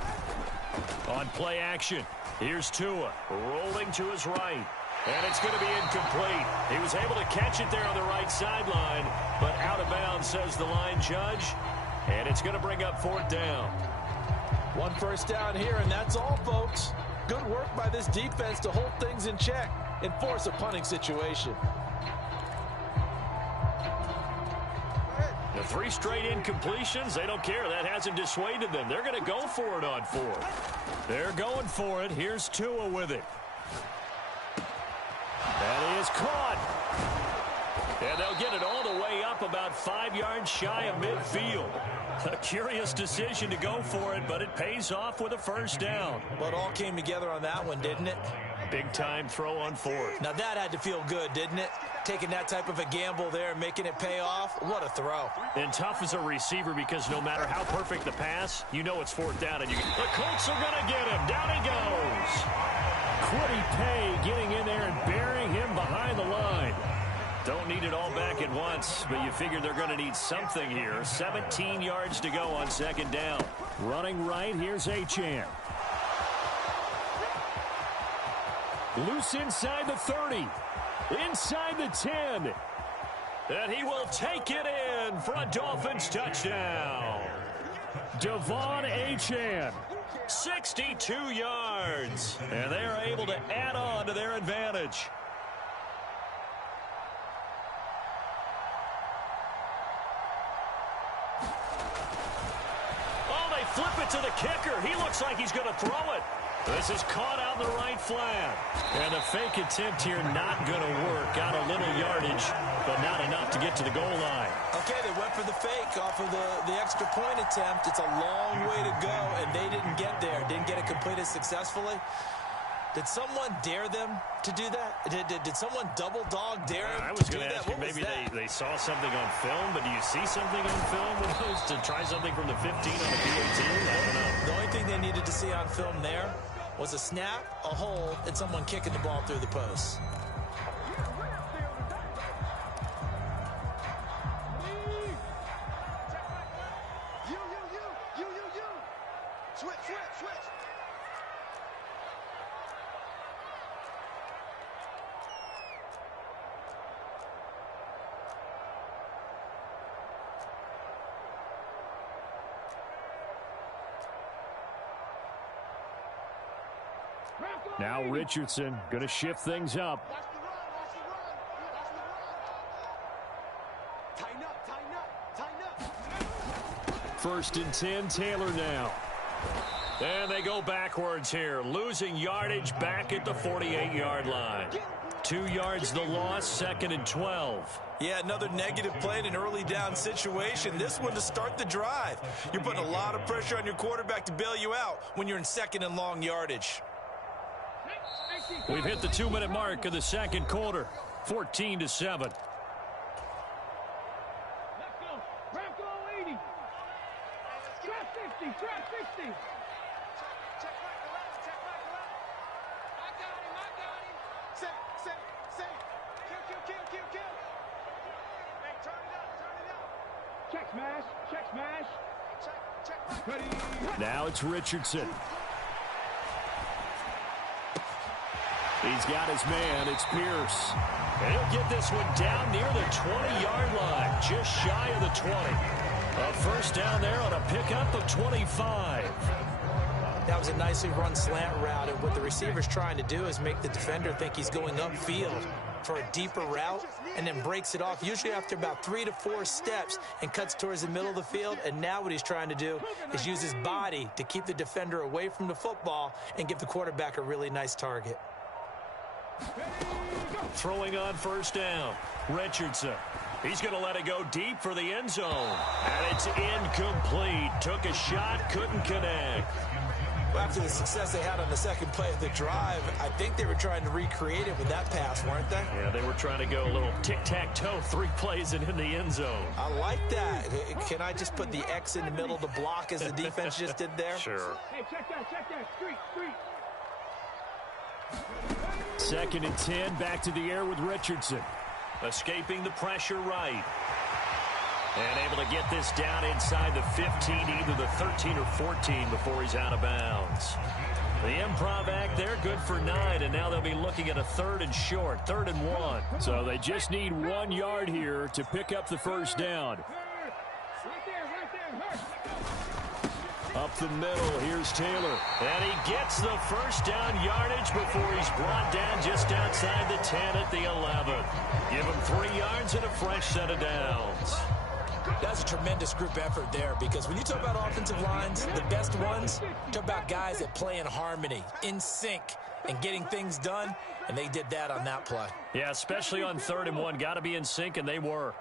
On play action, here's Tua rolling to his right. And it's going to be incomplete. He was able to catch it there on the right sideline, but out of bounds, says the line judge. And it's going to bring up 4th down. One first down here, and that's all, folks. Good work by this defense to hold things in check and force a punting situation. The 3 straight incompletions, they don't care. That hasn't dissuaded them. They're going to go for it on 4th. They're going for it. Here's Tua with it. That is caught. And they'll get it all the way up about 5 yards shy of midfield. A curious decision to go for it, but it pays off with a first down. Well, it all came together on that one, didn't it? Big-time throw on 4th. Now, that had to feel good, didn't it? Taking that type of a gamble there and making it pay off. What a throw. And tough as a receiver because no matter how perfect the pass, you know it's 4th down. And the Colts are going to get him. Down he goes. Quiddy Pay getting in there and burying him behind the line. Don't need it all back at once, but you figure they're going to need something here. 17 yards to go on 2nd down. Running right, here's Achane. Loose inside the 30. Inside the 10. And he will take it in for a Dolphins touchdown. Devon Achane. 62 yards. And they are able to add on to their advantage. Flip it to the kicker. He looks like he's going to throw it. This is caught out in the right flat. And a fake attempt here not going to work. Got a little yardage, but not enough to get to the goal line. Okay, they went for the fake off of the extra point attempt. It's a long way to go, and they didn't get there. Didn't get it completed successfully. Did someone dare them to do that? Did someone double dog dare them I was going to ask you, maybe they saw something on film, but do you see something on film with those to try something from the 15 on the PAT? I don't know. The only thing they needed to see on film there was a snap, a hold, and someone kicking the ball through the post. Switch. Now Richardson going to shift things up. First and 10, Taylor now. And they go backwards here, losing yardage back at the 48-yard line. 2 yards the loss, 2nd and 12. Yeah, another negative play in an early down situation. This one to start the drive. You're putting a lot of pressure on your quarterback to bail you out when you're in 2nd and long yardage. We've hit the 2-minute mark of the 2nd quarter, 14-7. Let's go. Ramco 80. Trap 60. Check back the left. I got him. Set. Kill. Hey, turn it up. Check smash. Check back. Now it's Richardson. He's got his man. It's Pierce. And he'll get this one down near the 20-yard line, just shy of the 20. A first down there on a pickup of 25. That was a nicely run slant route, and what the receiver's trying to do is make the defender think he's going upfield for a deeper route and then breaks it off, usually after about 3 to 4 steps, and cuts towards the middle of the field. And now what he's trying to do is use his body to keep the defender away from the football and give the quarterback a really nice target. Throwing on first down, Richardson. He's going to let it go deep for the end zone. And it's incomplete. Took a shot, couldn't connect. Well, after the success they had on the second play of the drive, I think they were trying to recreate it with that pass, weren't they? Yeah, they were trying to go a little tic-tac-toe, 3 plays and in the end zone. I like that. Can I just put the X in the middle of the block as the defense just did there? Sure. Hey, check that. Street. 2nd and 10, back to the air with Richardson. Escaping the pressure right. And able to get this down inside the 15, either the 13 or 14 before he's out of bounds. The improv act there, good for 9, and now they'll be looking at a 3rd and short, 3rd and 1. So they just need 1 yard here to pick up the first down. Up the middle, here's Taylor. And he gets the first down yardage before he's brought down just outside the 10 at the 11. Give him 3 yards and a fresh set of downs. That's a tremendous group effort there, because when you talk about offensive lines, the best ones, talk about guys that play in harmony, in sync, and getting things done, and they did that on that play. Yeah, especially on 3rd and 1. Got to be in sync, and they were.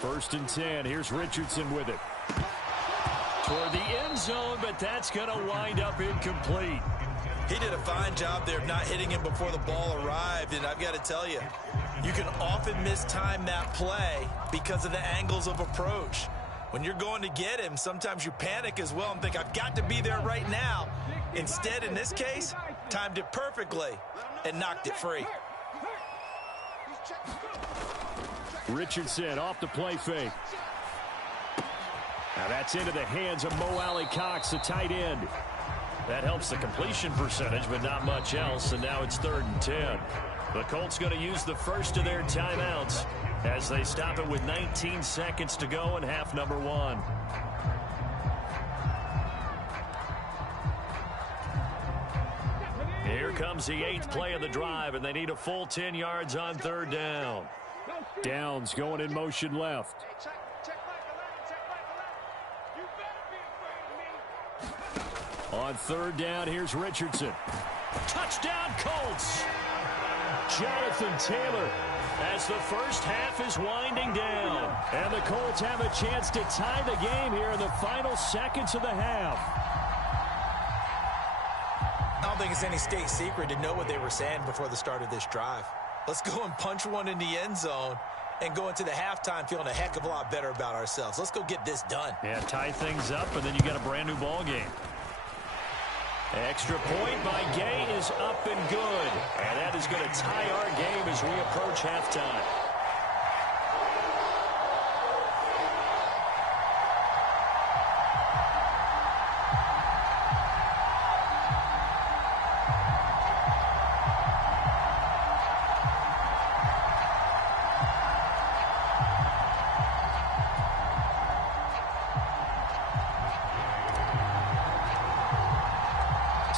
First and 10. Here's Richardson with it. Toward the end zone, but that's going to wind up incomplete. He did a fine job there of not hitting him before the ball arrived, and I've got to tell you, you can often mistime that play because of the angles of approach. When you're going to get him, sometimes you panic as well and think, I've got to be there right now. Instead, in this case, timed it perfectly and knocked it free. Richardson off the play fake. Now that's into the hands of Mo Alley-Cox, the tight end. That helps the completion percentage, but not much else, and now it's 3rd and 10. The Colts going to use the first of their timeouts as they stop it with 19 seconds to go in half number 1. Here comes the 8th play of the drive, and they need a full 10 yards on 3rd down. Downs going in motion left. On 3rd down, here's Richardson. Touchdown, Colts! Jonathan Taylor as the first half is winding down. And the Colts have a chance to tie the game here in the final seconds of the half. I don't think it's any state secret to know what they were saying before the start of this drive. Let's go and punch one in the end zone and go into the halftime feeling a heck of a lot better about ourselves. Let's go get this done. Yeah, tie things up, and then you got a brand new ball game. Extra point by Gay is up and good. And that is going to tie our game as we approach halftime.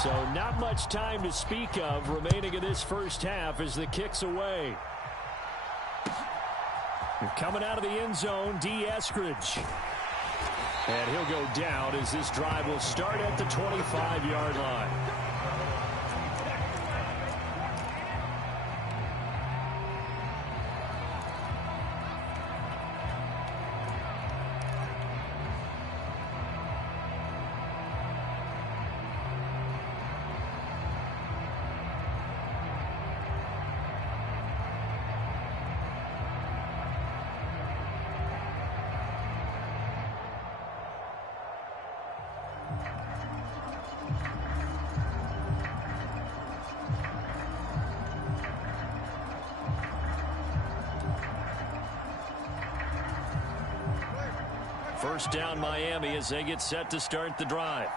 So not much time to speak of remaining in this first half as the kick's away. Coming out of the end zone, D. Eskridge. And he'll go down as this drive will start at the 25-yard line. First down Miami as they get set to start the drive.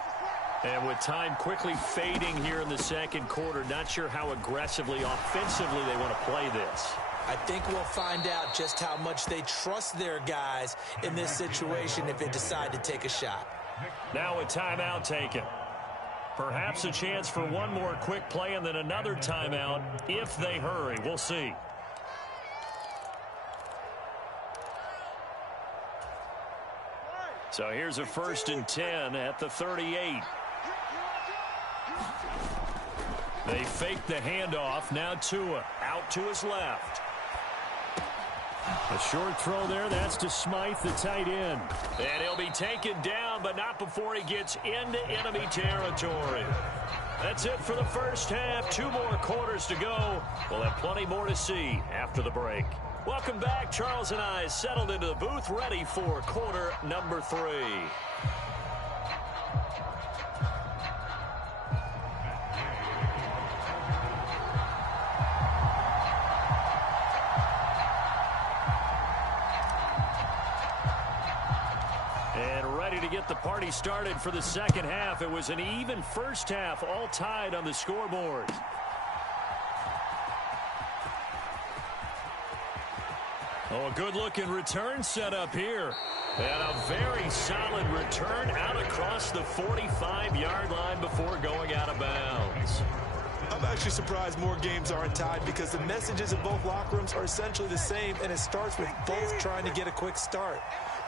And with time quickly fading here in the second quarter, not sure how aggressively, offensively they want to play this. I think we'll find out just how much they trust their guys in this situation if they decide to take a shot. Now a timeout taken. Perhaps a chance for one more quick play and then another timeout if they hurry. We'll see. So here's a 1st and 10 at the 38. They fake the handoff. Now Tua out to his left. A short throw there. That's to Smythe, the tight end. And he'll be taken down, but not before he gets into enemy territory. That's it for the first half. 2 more quarters to go. We'll have plenty more to see after the break. Welcome back. Charles and I settled into the booth, ready for quarter number 3. And ready to get the party started for the second half. It was an even first half, all tied on the scoreboard. Oh, a good-looking return set up here. And a very solid return out across the 45-yard line before going out of bounds. I'm actually surprised more games aren't tied because the messages in both locker rooms are essentially the same, and it starts with both trying to get a quick start.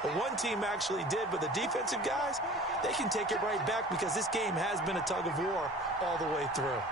But one team actually did, but the defensive guys, they can take it right back because this game has been a tug of war all the way through.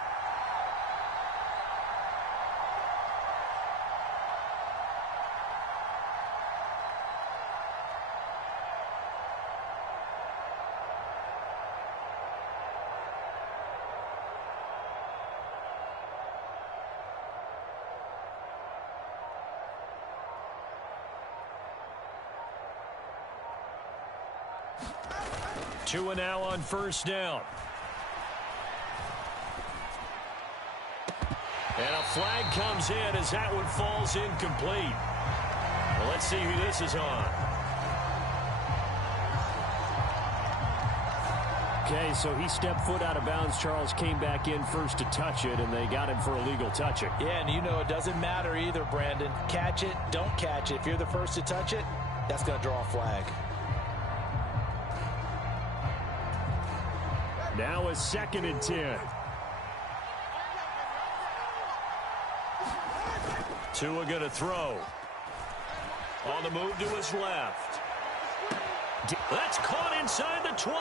Tua now on first down. And a flag comes in as that one falls incomplete. Well, let's see who this is on. Okay, so he stepped foot out of bounds. Charles came back in first to touch it, and they got him for a legal touching. Yeah, and you know it doesn't matter either, Brandon. Catch it, don't catch it. If you're the first to touch it, that's going to draw a flag. Now a 2nd and 10. Tua going to throw. On the move to his left. That's caught inside the 20.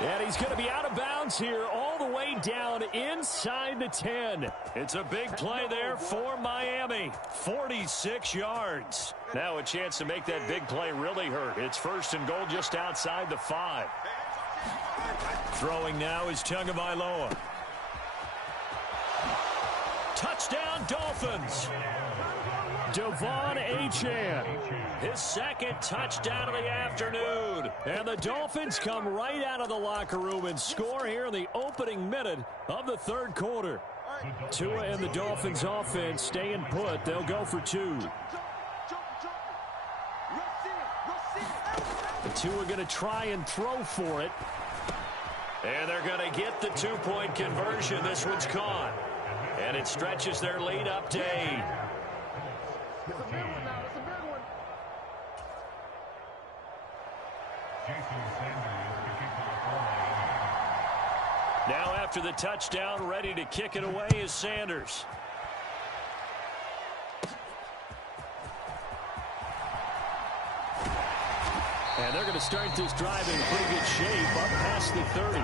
And he's going to be out of bounds here all the way down inside the 10. It's a big play there for Miami. 46 yards. Now a chance to make that big play really hurt. It's 1st and goal just outside the 5. Throwing now is Tagovailoa. Touchdown, Dolphins. Devon Achane, his 2nd touchdown of the afternoon. And the Dolphins come right out of the locker room and score here in the opening minute of the 3rd quarter. Tua and the Dolphins offense staying put. They'll go for 2. Tua going to try and throw for it. And they're going to get the 2-point conversion. This one's caught. And it stretches their lead up to 8. Now after the touchdown, ready to kick it away is Sanders. And they're going to start this drive in pretty good shape up past the 30.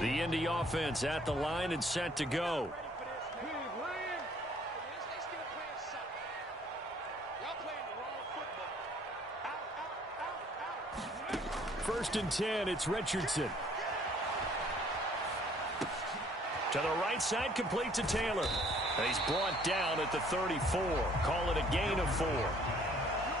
The Indy offense at the line and set to go. 1st and 10, it's Richardson. To the right side, complete to Taylor. And he's brought down at the 34. Call it a gain of 4.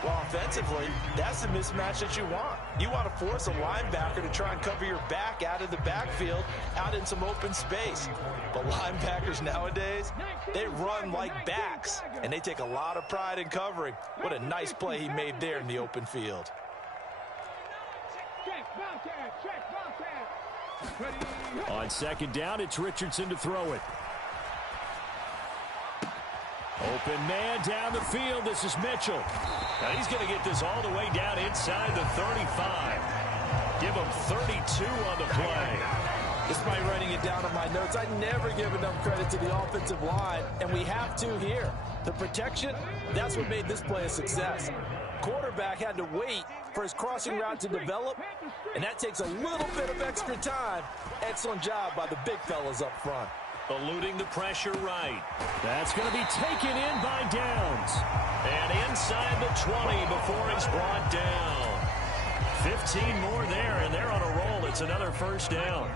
Well, offensively, that's the mismatch that you want. You want to force a linebacker to try and cover your back out of the backfield, out in some open space. But linebackers nowadays, they run like backs, and they take a lot of pride in covering. What a nice play he made there in the open field. On 2nd down, it's Richardson to throw it. Open man down the field. This is Mitchell. Now he's going to get this all the way down inside the 35. Give him 32 on the play. Despite writing it down on my notes, I never give enough credit to the offensive line, and we have to here. The protection, that's what made this play a success. Quarterback had to wait for his crossing route to develop, and that takes a little bit of extra time. Excellent job by the big fellas up front. Eluding the pressure right. That's going to be taken in by Downs. And inside the 20 before he's brought down. 15 more there, and they're on a roll. It's another 1st down.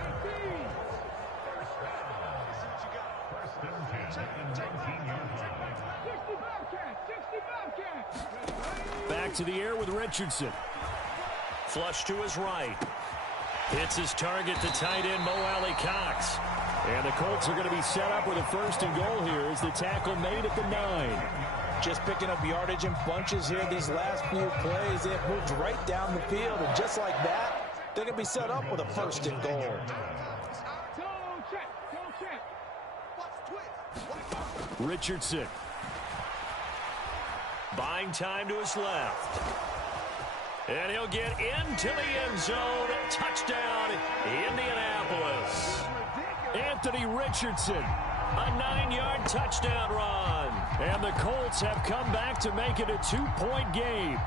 Back to the air with Richardson. Flush to his right. Hits his target, the tight end, Mo Alley-Cox. And the Colts are going to be set up with a 1st and goal here as the tackle made at the 9. Just picking up yardage in bunches here these last few plays. They have moved right down the field, and just like that, they're going to be set up with a 1st and goal. Richardson. Buying time to his left. And he'll get into the end zone. Touchdown, Indianapolis. Anthony Richardson, a 9-yard touchdown run. And the Colts have come back to make it a 2-point game.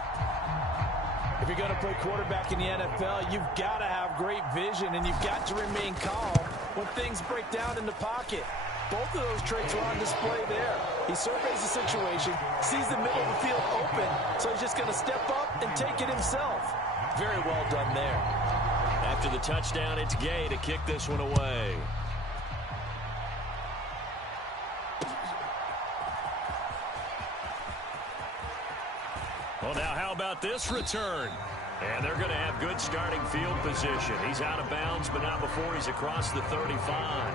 If you're going to play quarterback in the NFL, you've got to have great vision, and you've got to remain calm when things break down in the pocket. Both of those traits are on display there. He surveys the situation, sees the middle of the field open, so he's just going to step up and take it himself. Very well done there. After the touchdown, it's Gay to kick this one away. Well, now how about this return? And they're going to have good starting field position. He's out of bounds, but not before he's across the 35.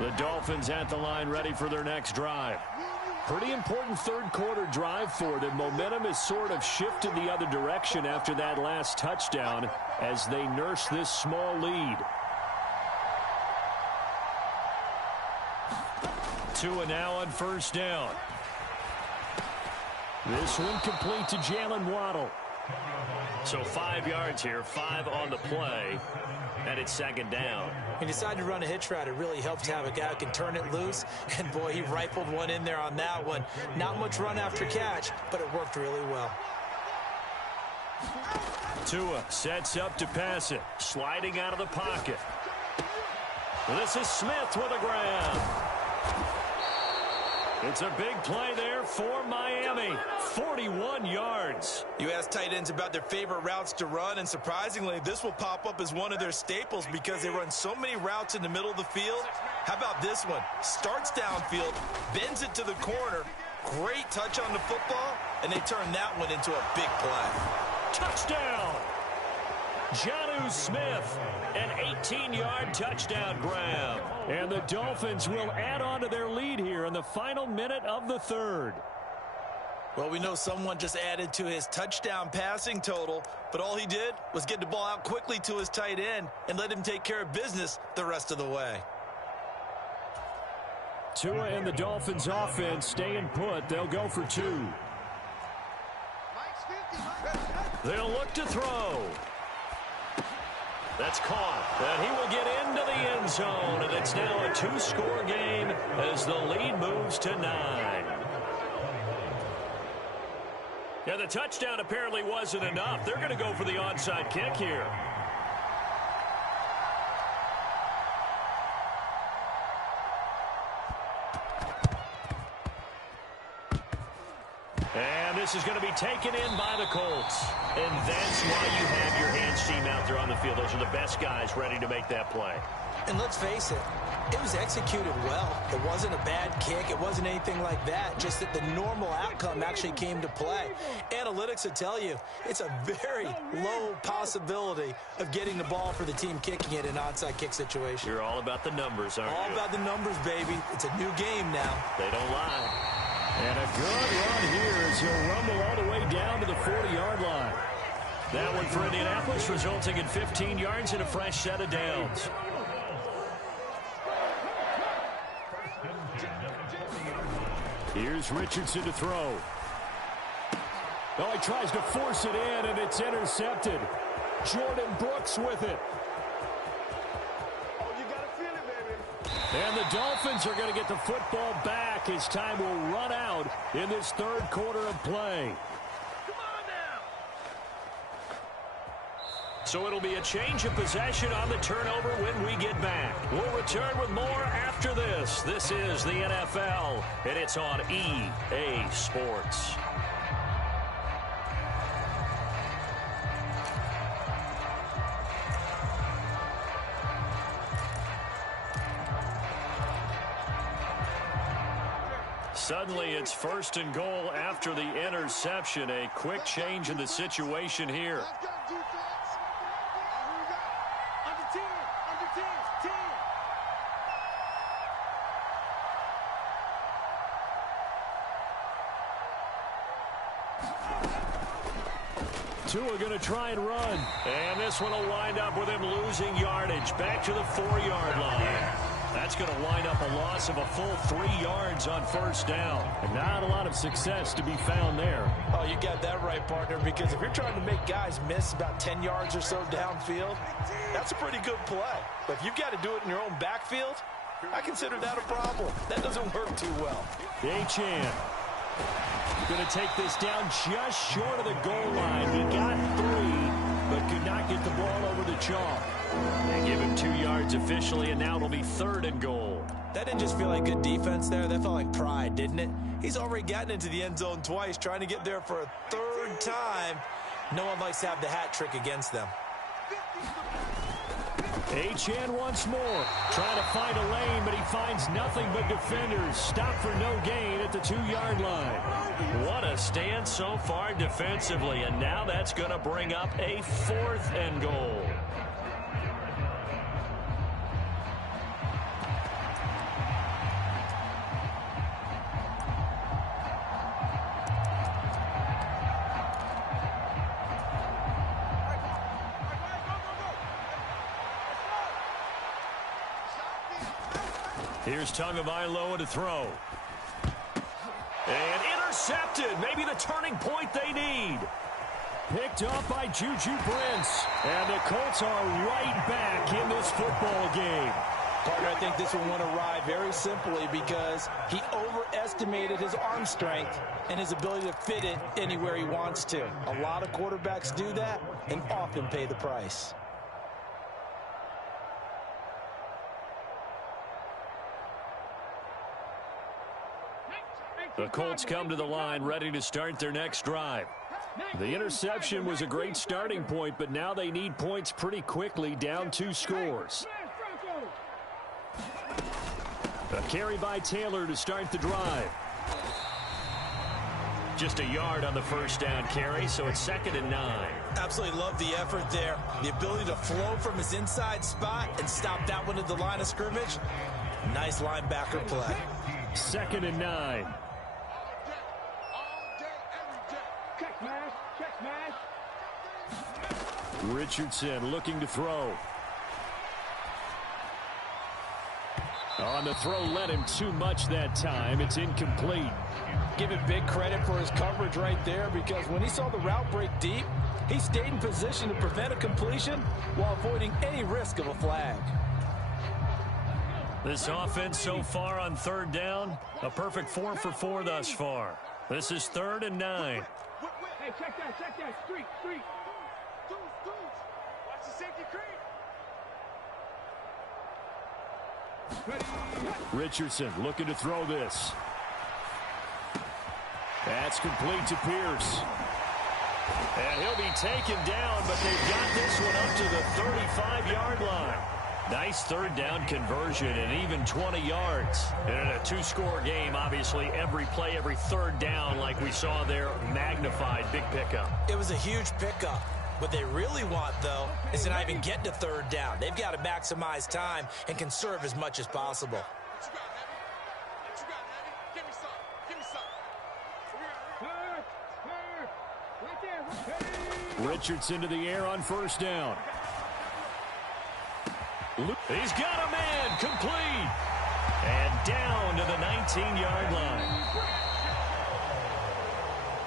The Dolphins at the line ready for their next drive. Pretty important third-quarter drive for them. Momentum has sort of shifted the other direction after that last touchdown as they nurse this small lead. Tua now on first down. This one complete to Jalen Waddle. So 5 yards here, 5 on the play, and it's second down. He decided to run a hitch route. It really helps to have a guy who can turn it loose. And, boy, he rifled one in there on that one. Not much run after catch, but it worked really well. Tua sets up to pass it, sliding out of the pocket. This is Smith with a grab. It's a big play there for Miami. 41 yards. You ask tight ends about their favorite routes to run, and surprisingly, this will pop up as one of their staples because they run so many routes in the middle of the field. How about this one? Starts downfield, bends it to the corner. Great touch on the football, and they turn that one into a big play. Touchdown! Jonnu Smith, an 18-yard touchdown grab. And the Dolphins will add on to their lead here in the final minute of the third. Well, we know someone just added to his touchdown passing total, but all he did was get the ball out quickly to his tight end and let him take care of business the rest of the way. Tua and the Dolphins offense staying put. They'll go for 2. They'll look to throw. That's caught, and he will get into the end zone, and it's now a 2-score game as the lead moves to 9. Yeah, the touchdown apparently wasn't enough. They're going to go for the onside kick here. And this is going to be taken in by the Colts. And that's why you have your hands team out there on the field. Those are the best guys ready to make that play. And let's face it, it was executed well. It wasn't a bad kick. It wasn't anything like that. Just that the normal outcome actually came to play. Analytics will tell you it's a very low possibility of getting the ball for the team kicking it in an onside kick situation. You're all about the numbers, aren't you? All about the numbers, baby. It's a new game now. They don't lie. And a good run here as he'll rumble all the way down to the 40-yard line. That one for Indianapolis, resulting in 15 yards and a fresh set of downs. Here's Richardson to throw. Oh, he tries to force it in, and it's intercepted. Jordan Brooks with it. And the Dolphins are going to get the football back as time will run out in this third quarter of play. So it'll be a change of possession on the turnover when we get back. We'll return with more after this. This is the NFL, and it's on EA Sports. Suddenly, it's first and goal after the interception. A quick change in the situation here. Tua going to try and run. And this one will wind up with him losing yardage. Back to the 4-yard line. That's going to wind up a loss of a full 3 yards on first down. And not a lot of success to be found there. Oh, you got that right, partner, because if you're trying to make guys miss about 10 yards or so downfield, that's a pretty good play. But if you've got to do it in your own backfield, I consider that a problem. That doesn't work too well. Achane going to take this down just short of the goal line. He got 3, but could not get the ball over the chalk. They give him 2 yards officially, and now it'll be 3rd and goal. That didn't just feel like good defense there. That felt like pride, didn't it? He's already gotten into the end zone twice, trying to get there for a 3rd time. No one likes to have the hat trick against them. Achane once more, trying to find a lane, but he finds nothing but defenders. Stop for no gain at the 2-yard line. What a stand so far defensively, and now that's going to bring up a 4th and goal. Here's Tagovailoa to throw. And intercepted. Maybe the turning point they need. Picked up by Juju Brents. And the Colts are right back in this football game. Partner, I think this one went awry very simply because he overestimated his arm strength and his ability to fit it anywhere he wants to. A lot of quarterbacks do that and often pay the price. The Colts come to the line ready to start their next drive. The interception was a great starting point, but now they need points pretty quickly, down 2 scores. A carry by Taylor to start the drive. Just a yard on the first down carry, so it's 2nd and 9. Absolutely love the effort there. The ability to flow from his inside spot and stop that one at the line of scrimmage. Nice linebacker play. 2nd and 9. Richardson looking to throw. On the throw, led him too much that time. It's incomplete. Give him big credit for his coverage right there, because when he saw the route break deep, he stayed in position to prevent a completion while avoiding any risk of a flag. This offense so far on 3rd down, a perfect 4 for 4 thus far. This is 3rd and 9. Hey, check that. Street. Dudes. Watch the safety creep. Richardson looking to throw this. That's complete to Pierce. And he'll be taken down, but they've got this one up to the 35-yard line. Nice 3rd down conversion and even 20 yards. And in a 2-score game, obviously, every play, every 3rd down, like we saw there, magnified. Big pickup. It was a huge pickup. What they really want, though, is to not even get to 3rd down. They've got to maximize time and conserve as much as possible. Richardson to the air on 1st down. He's got a man, complete. And down to the 19-yard line.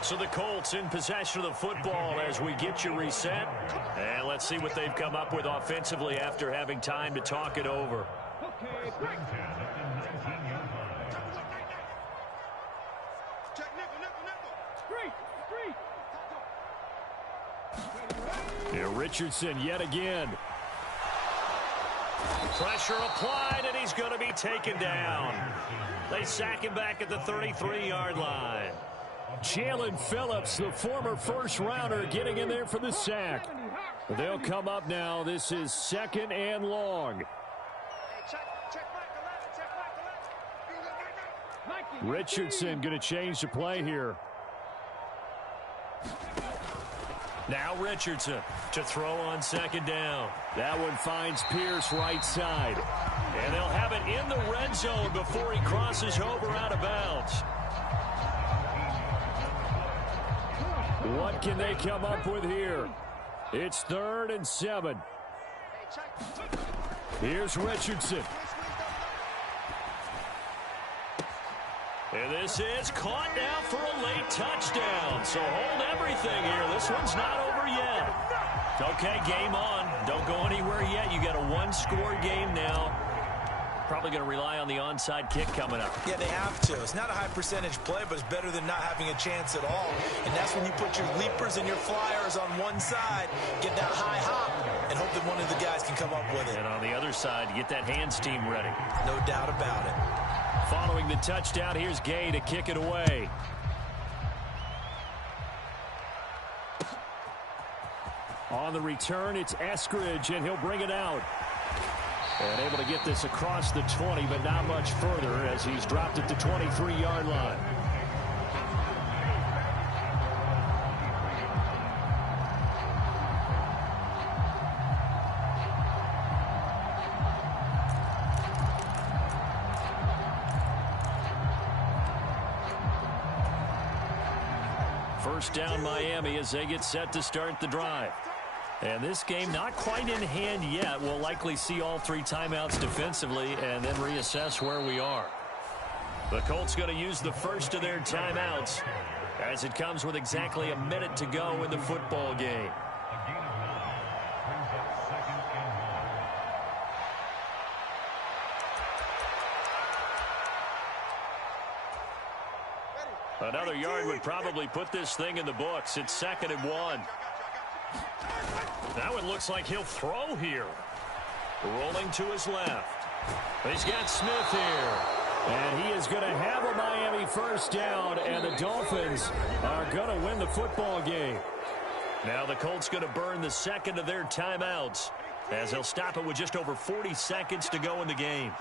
So the Colts in possession of the football as we get you reset. And let's see what they've come up with offensively after having time to talk it over. Here, Richardson yet again. Pressure applied, and he's going to be taken down. They sack him back at the 33-yard line. Jalen Phillips, the former first-rounder, getting in there for the sack. They'll come up now. This is 2nd and long. Richardson going to change the play here. Now Richardson to throw on 2nd down. That one finds Pierce right side. And they'll have it in the red zone before he crosses over out of bounds. What can they come up with here? It's 3rd and 7. Here's Richardson. And this is caught now for a late touchdown. So hold everything here. This one's not over yet. Okay, game on. Don't go anywhere yet. You got a one-score game now. Probably going to rely on the onside kick coming up. Yeah, they have to. It's not a high-percentage play, but it's better than not having a chance at all. And that's when you put your leapers and your flyers on one side, get that high hop, and hope that one of the guys can come up with it. And on the other side, get that hands team ready. No doubt about it. Following the touchdown, here's Gay to kick it away. On the return, it's Eskridge, and he'll bring it out. And able to get this across the 20, but not much further as he's dropped at the 23-yard line. First down Miami as they get set to start the drive. And this game not quite in hand yet. We'll likely see all 3 timeouts defensively and then reassess where we are. The Colts going to use the first of their timeouts as it comes with exactly a minute to go in the football game. Another yard would probably put this thing in the books. It's 2nd and 1. Now it looks like he'll throw here. Rolling to his left. He's got Smith here. And he is going to have a Miami first down, and the Dolphins are going to win the football game. Now the Colts going to burn the second of their timeouts as they'll stop it with just over 40 seconds to go in the game.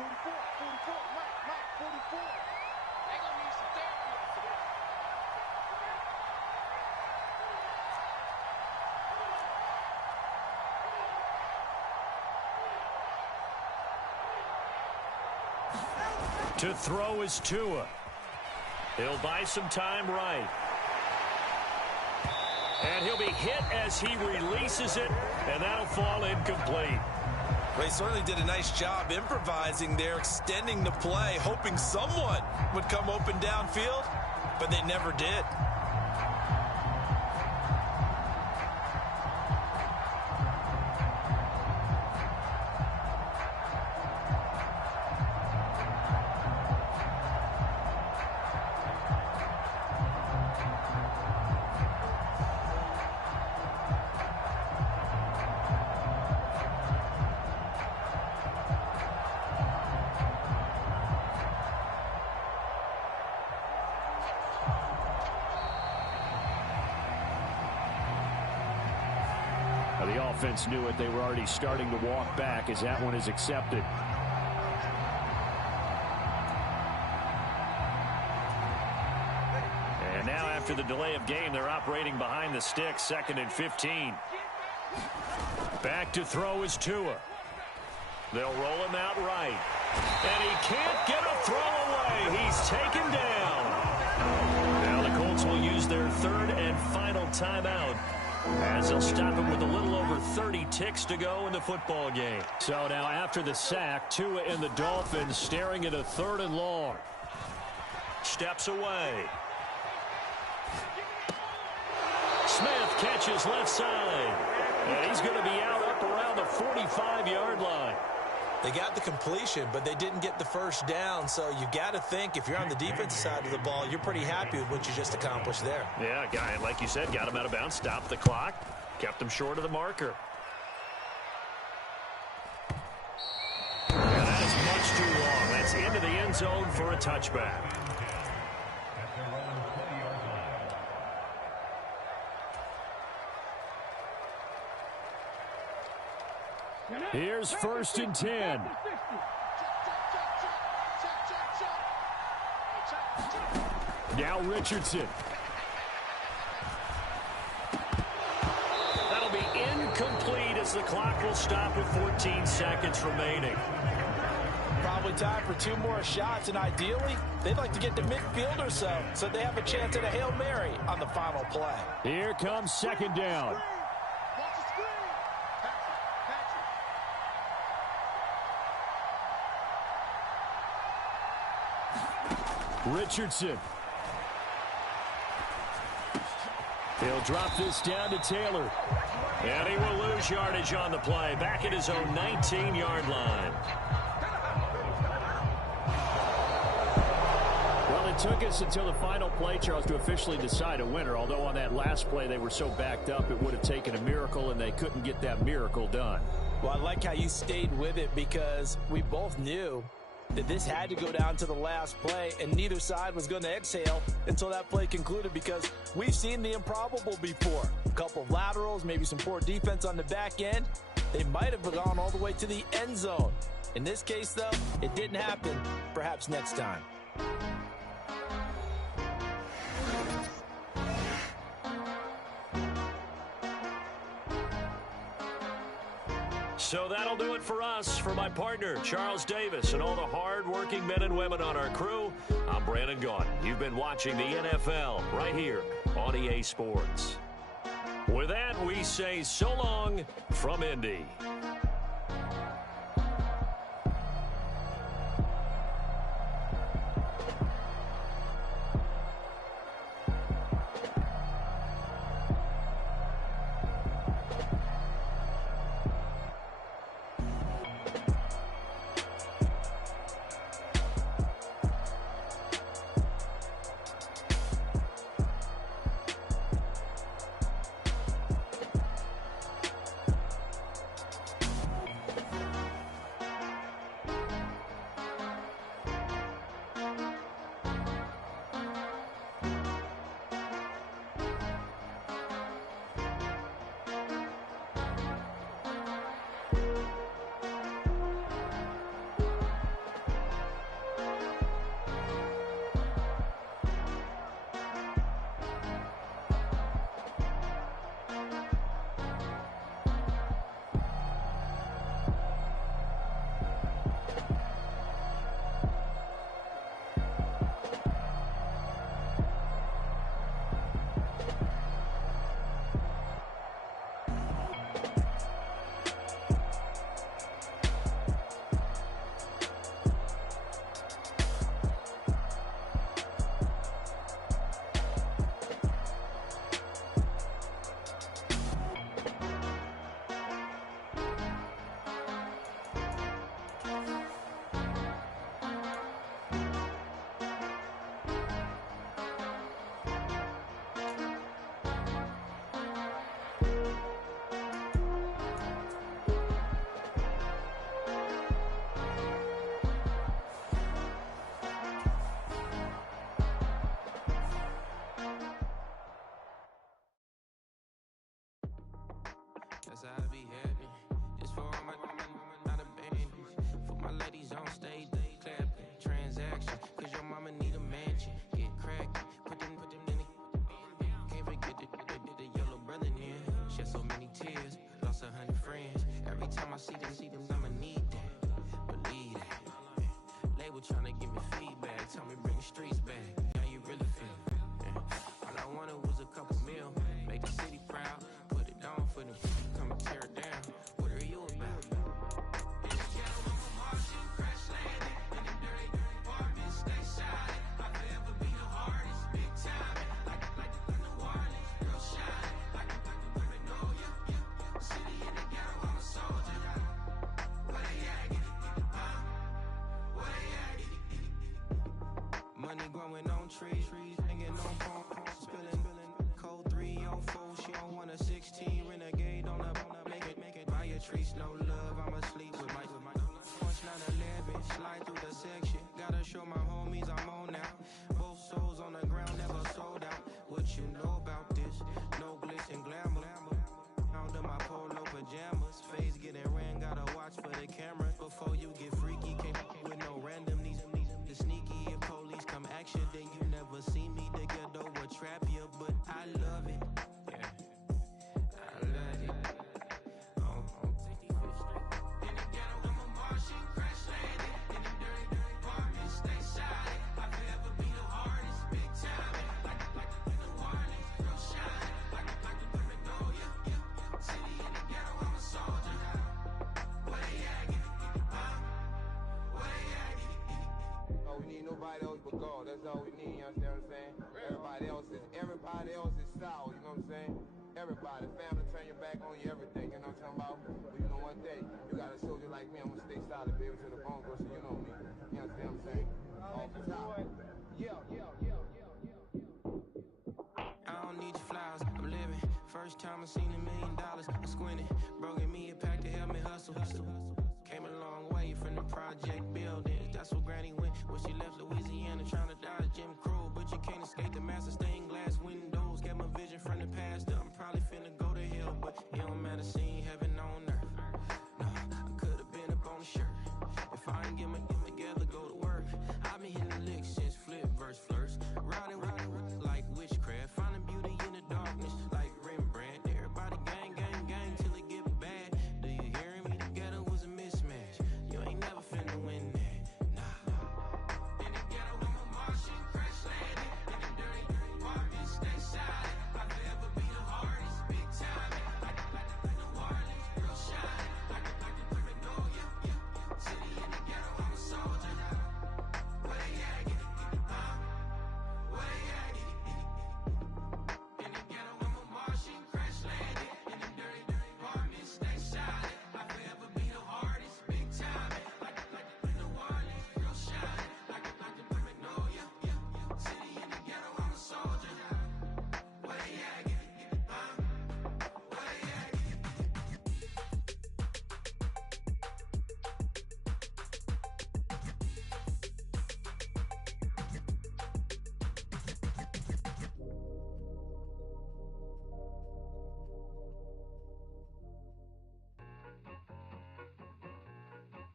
To throw is Tua. He'll buy some time right. And he'll be hit as he releases it, and that'll fall incomplete. They certainly did a nice job improvising there, extending the play, hoping someone would come open downfield, but they never did. The offense knew it. They were already starting to walk back as that one is accepted. And now after the delay of game, they're operating behind the sticks, 2nd and 15. Back to throw is Tua. They'll roll him out right. And he can't get a throw away. He's taken down. Now the Colts will use their 3rd and final timeout as they'll stop it with a little over 30 ticks to go in the football game. So now after the sack, Tua and the Dolphins staring at a 3rd and long. Steps away. Smith catches left side. And he's going to be out up around the 45-yard line. They got the completion, but they didn't get the first down. So you got to think if you're on the defensive side of the ball, you're pretty happy with what you just accomplished there. Yeah, guy, like you said, got him out of bounds, stopped the clock, kept him short of the marker. And that is much too long. That's into the end zone for a touchback. Here's 1st and 10. Now Richardson. That'll be incomplete as the clock will stop with 14 seconds remaining. Probably time for 2 more shots, and ideally, they'd like to get to midfield or so they have a chance at a Hail Mary on the final play. Here comes second down. Richardson. He'll drop this down to Taylor. And he will lose yardage on the play. Back at his own 19-yard line. Well, it took us until the final play, Charles, to officially decide a winner. Although on that last play they were so backed up, it would have taken a miracle, and they couldn't get that miracle done. Well, I like how you stayed with it because we both knew that this had to go down to the last play, and neither side was going to exhale until that play concluded because we've seen the improbable before. A couple of laterals, maybe some poor defense on the back end. They might have gone all the way to the end zone. In this case, though, it didn't happen. Perhaps next time. So that'll do it for us. For my partner, Charles Davis, and all the hard-working men and women on our crew, I'm Brandon Gaudin. You've been watching the NFL right here on EA Sports. With that, we say so long from Indy. That's how I be happening. This for all my not abandoned. For my ladies on stage, they clapping. Transaction, cause your mama need a mansion. Get cracking, put them in the. Can't forget the yellow brother in. Shed so many tears, lost 100 friends. Every time I see them, I'ma need that. Believe that. Label tryna give me feedback. Tell me bring the streets back. How you really feel? Yeah. All I wanted was a couple mil. Make the city proud. Put it down for them. Come and tear it down. What are you about? Money growing on trees, hanging on phone, spilling, code 304. She don't want a 16 renegade on up, make it. Buy a tree, no love. I'ma sleep with my punch 911, slide through the section. Gotta show my homies I'm on now. Both souls on the ground, never sold out. What you know about this? No glitz and glamour. Under my polo pajamas, face getting ran. Gotta watch for the cameras before you get freaky. Came with no random these the sneaky. If police come action, then you never see me. The ghetto will trap you, but I love it. Yeah, I love it. On 65th Street. In the ghetto, I'm a Martian, crash landed. In the dirty everybody else but God. That's all we need, you understand what I'm saying? Everybody else is sour, you know what I'm saying? Everybody, family turn your back on you, everything, you know what I'm talking about? But you know one day, you got a soldier like me, I'm gonna stay solid, baby, to the bone, bro, so you know me. You understand what I'm saying? Off the top. Yeah. I don't need your flowers, I'm living. First time I seen $1 million, I'm squinting. Bro, give me a pack to help me hustle. Came a long way from the project buildings. That's where Granny went when she left Louisiana, trying to dodge Jim Crow. But you can't escape the master stained glass windows. Got my vision from the past. I'm probably finna go to hell, but it don't matter, seeing heaven on earth. No, I could have been up on the shirt. If I ain't get my together, go to work. I've been hitting licks since flip verse first. Riding like witchcraft, finding beauty in the darkness like Rembrandt. Everybody gang till it get bad. Do you hear me? Together was a mismatch. You ain't never finna win that. Nah. In the ghetto, I'm a Martian crash landing. In the dirty apartment, stay silent. I'll forever be the hardest, big time. Like New Orleans, real shine. Like the perfect know ya. City in the ghetto, I'm a soldier. Where they at? Where they at? In the ghetto, I'm a Martian crash landing. In the dirty apartment, stay silent. I'll forever be the hardest, big time. Like New Orleans, real shine. Like the perfect know ya. City in the ghetto, I'm a soldier. Where they at? Where they at?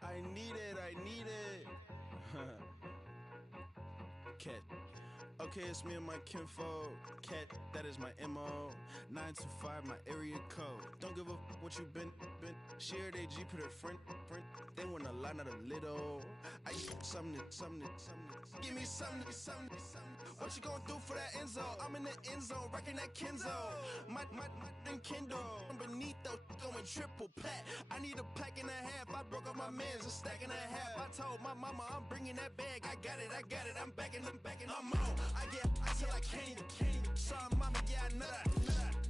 I need it. Cat. Okay, it's me and my kinfolk. Cat, that is my MO. 925, my area code. Don't give a what you been. Shared AG, put her friend. They want a lot, not a little. I something. Give me something. What you gonna do for that end zone? I'm in the end zone, rocking that Kenzo. My Kindle. I'm beneath though, going triple plat. I need a pack and a half. I broke up my mans, a stack and a half. I told my mama I'm bringing that bag. I got it. I'm backing. I'm on. I till I can't. Sorry, mama, yeah, I know that.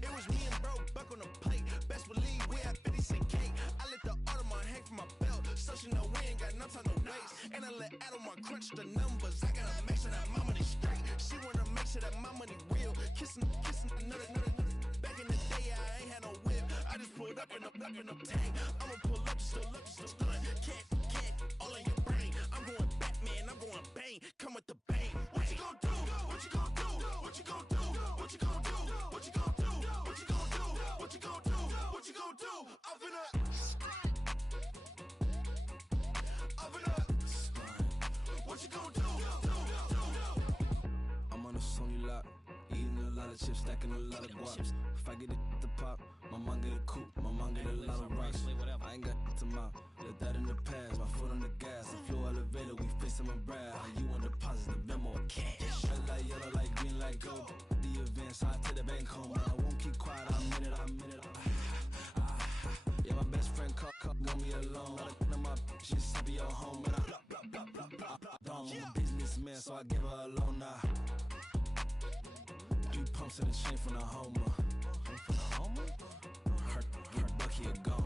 It was me and bro, buck on the plate. Best believe we had 50 cent cake. I let the Audemars hang from my belt. So she know we ain't got no time to waste. And I let Audemars crunch the numbers. I gotta make sure that my money straight. She wanna make sure that my money real. Kissing another. Back in the day, I ain't had no whip. I just pulled up in the tank. I'ma pull up, just stun. Can't, all in your brain. I'm going Batman, I'm going bang. Come with the bang. What you gon' do? What you gon' do? What you gon' do? What you gon' do? What you gon' do? What you gon' do? What you gon' do? What you gon' do? I'm finna. What you gon' do? I'm on a Sony lot, eating a lot of chips, stacking a lot of guap. If I get it to pop, my mom get a coupe, my mom get a lot of rocks. I ain't got to mouth, let that in the past. My foot on the gas, the floor elevator, we facing my brad. You want deposit the memo or cash? Red light, yellow light, green light, gold. The event, so I take the bank home. I won't keep quiet, I'm in it. Yeah, my best friend cut, want me alone. Now my she said be your home, and I'm a businessman, so I give her a loan now. 3 pumps in the chain from the Homer. Her Bucky a goner.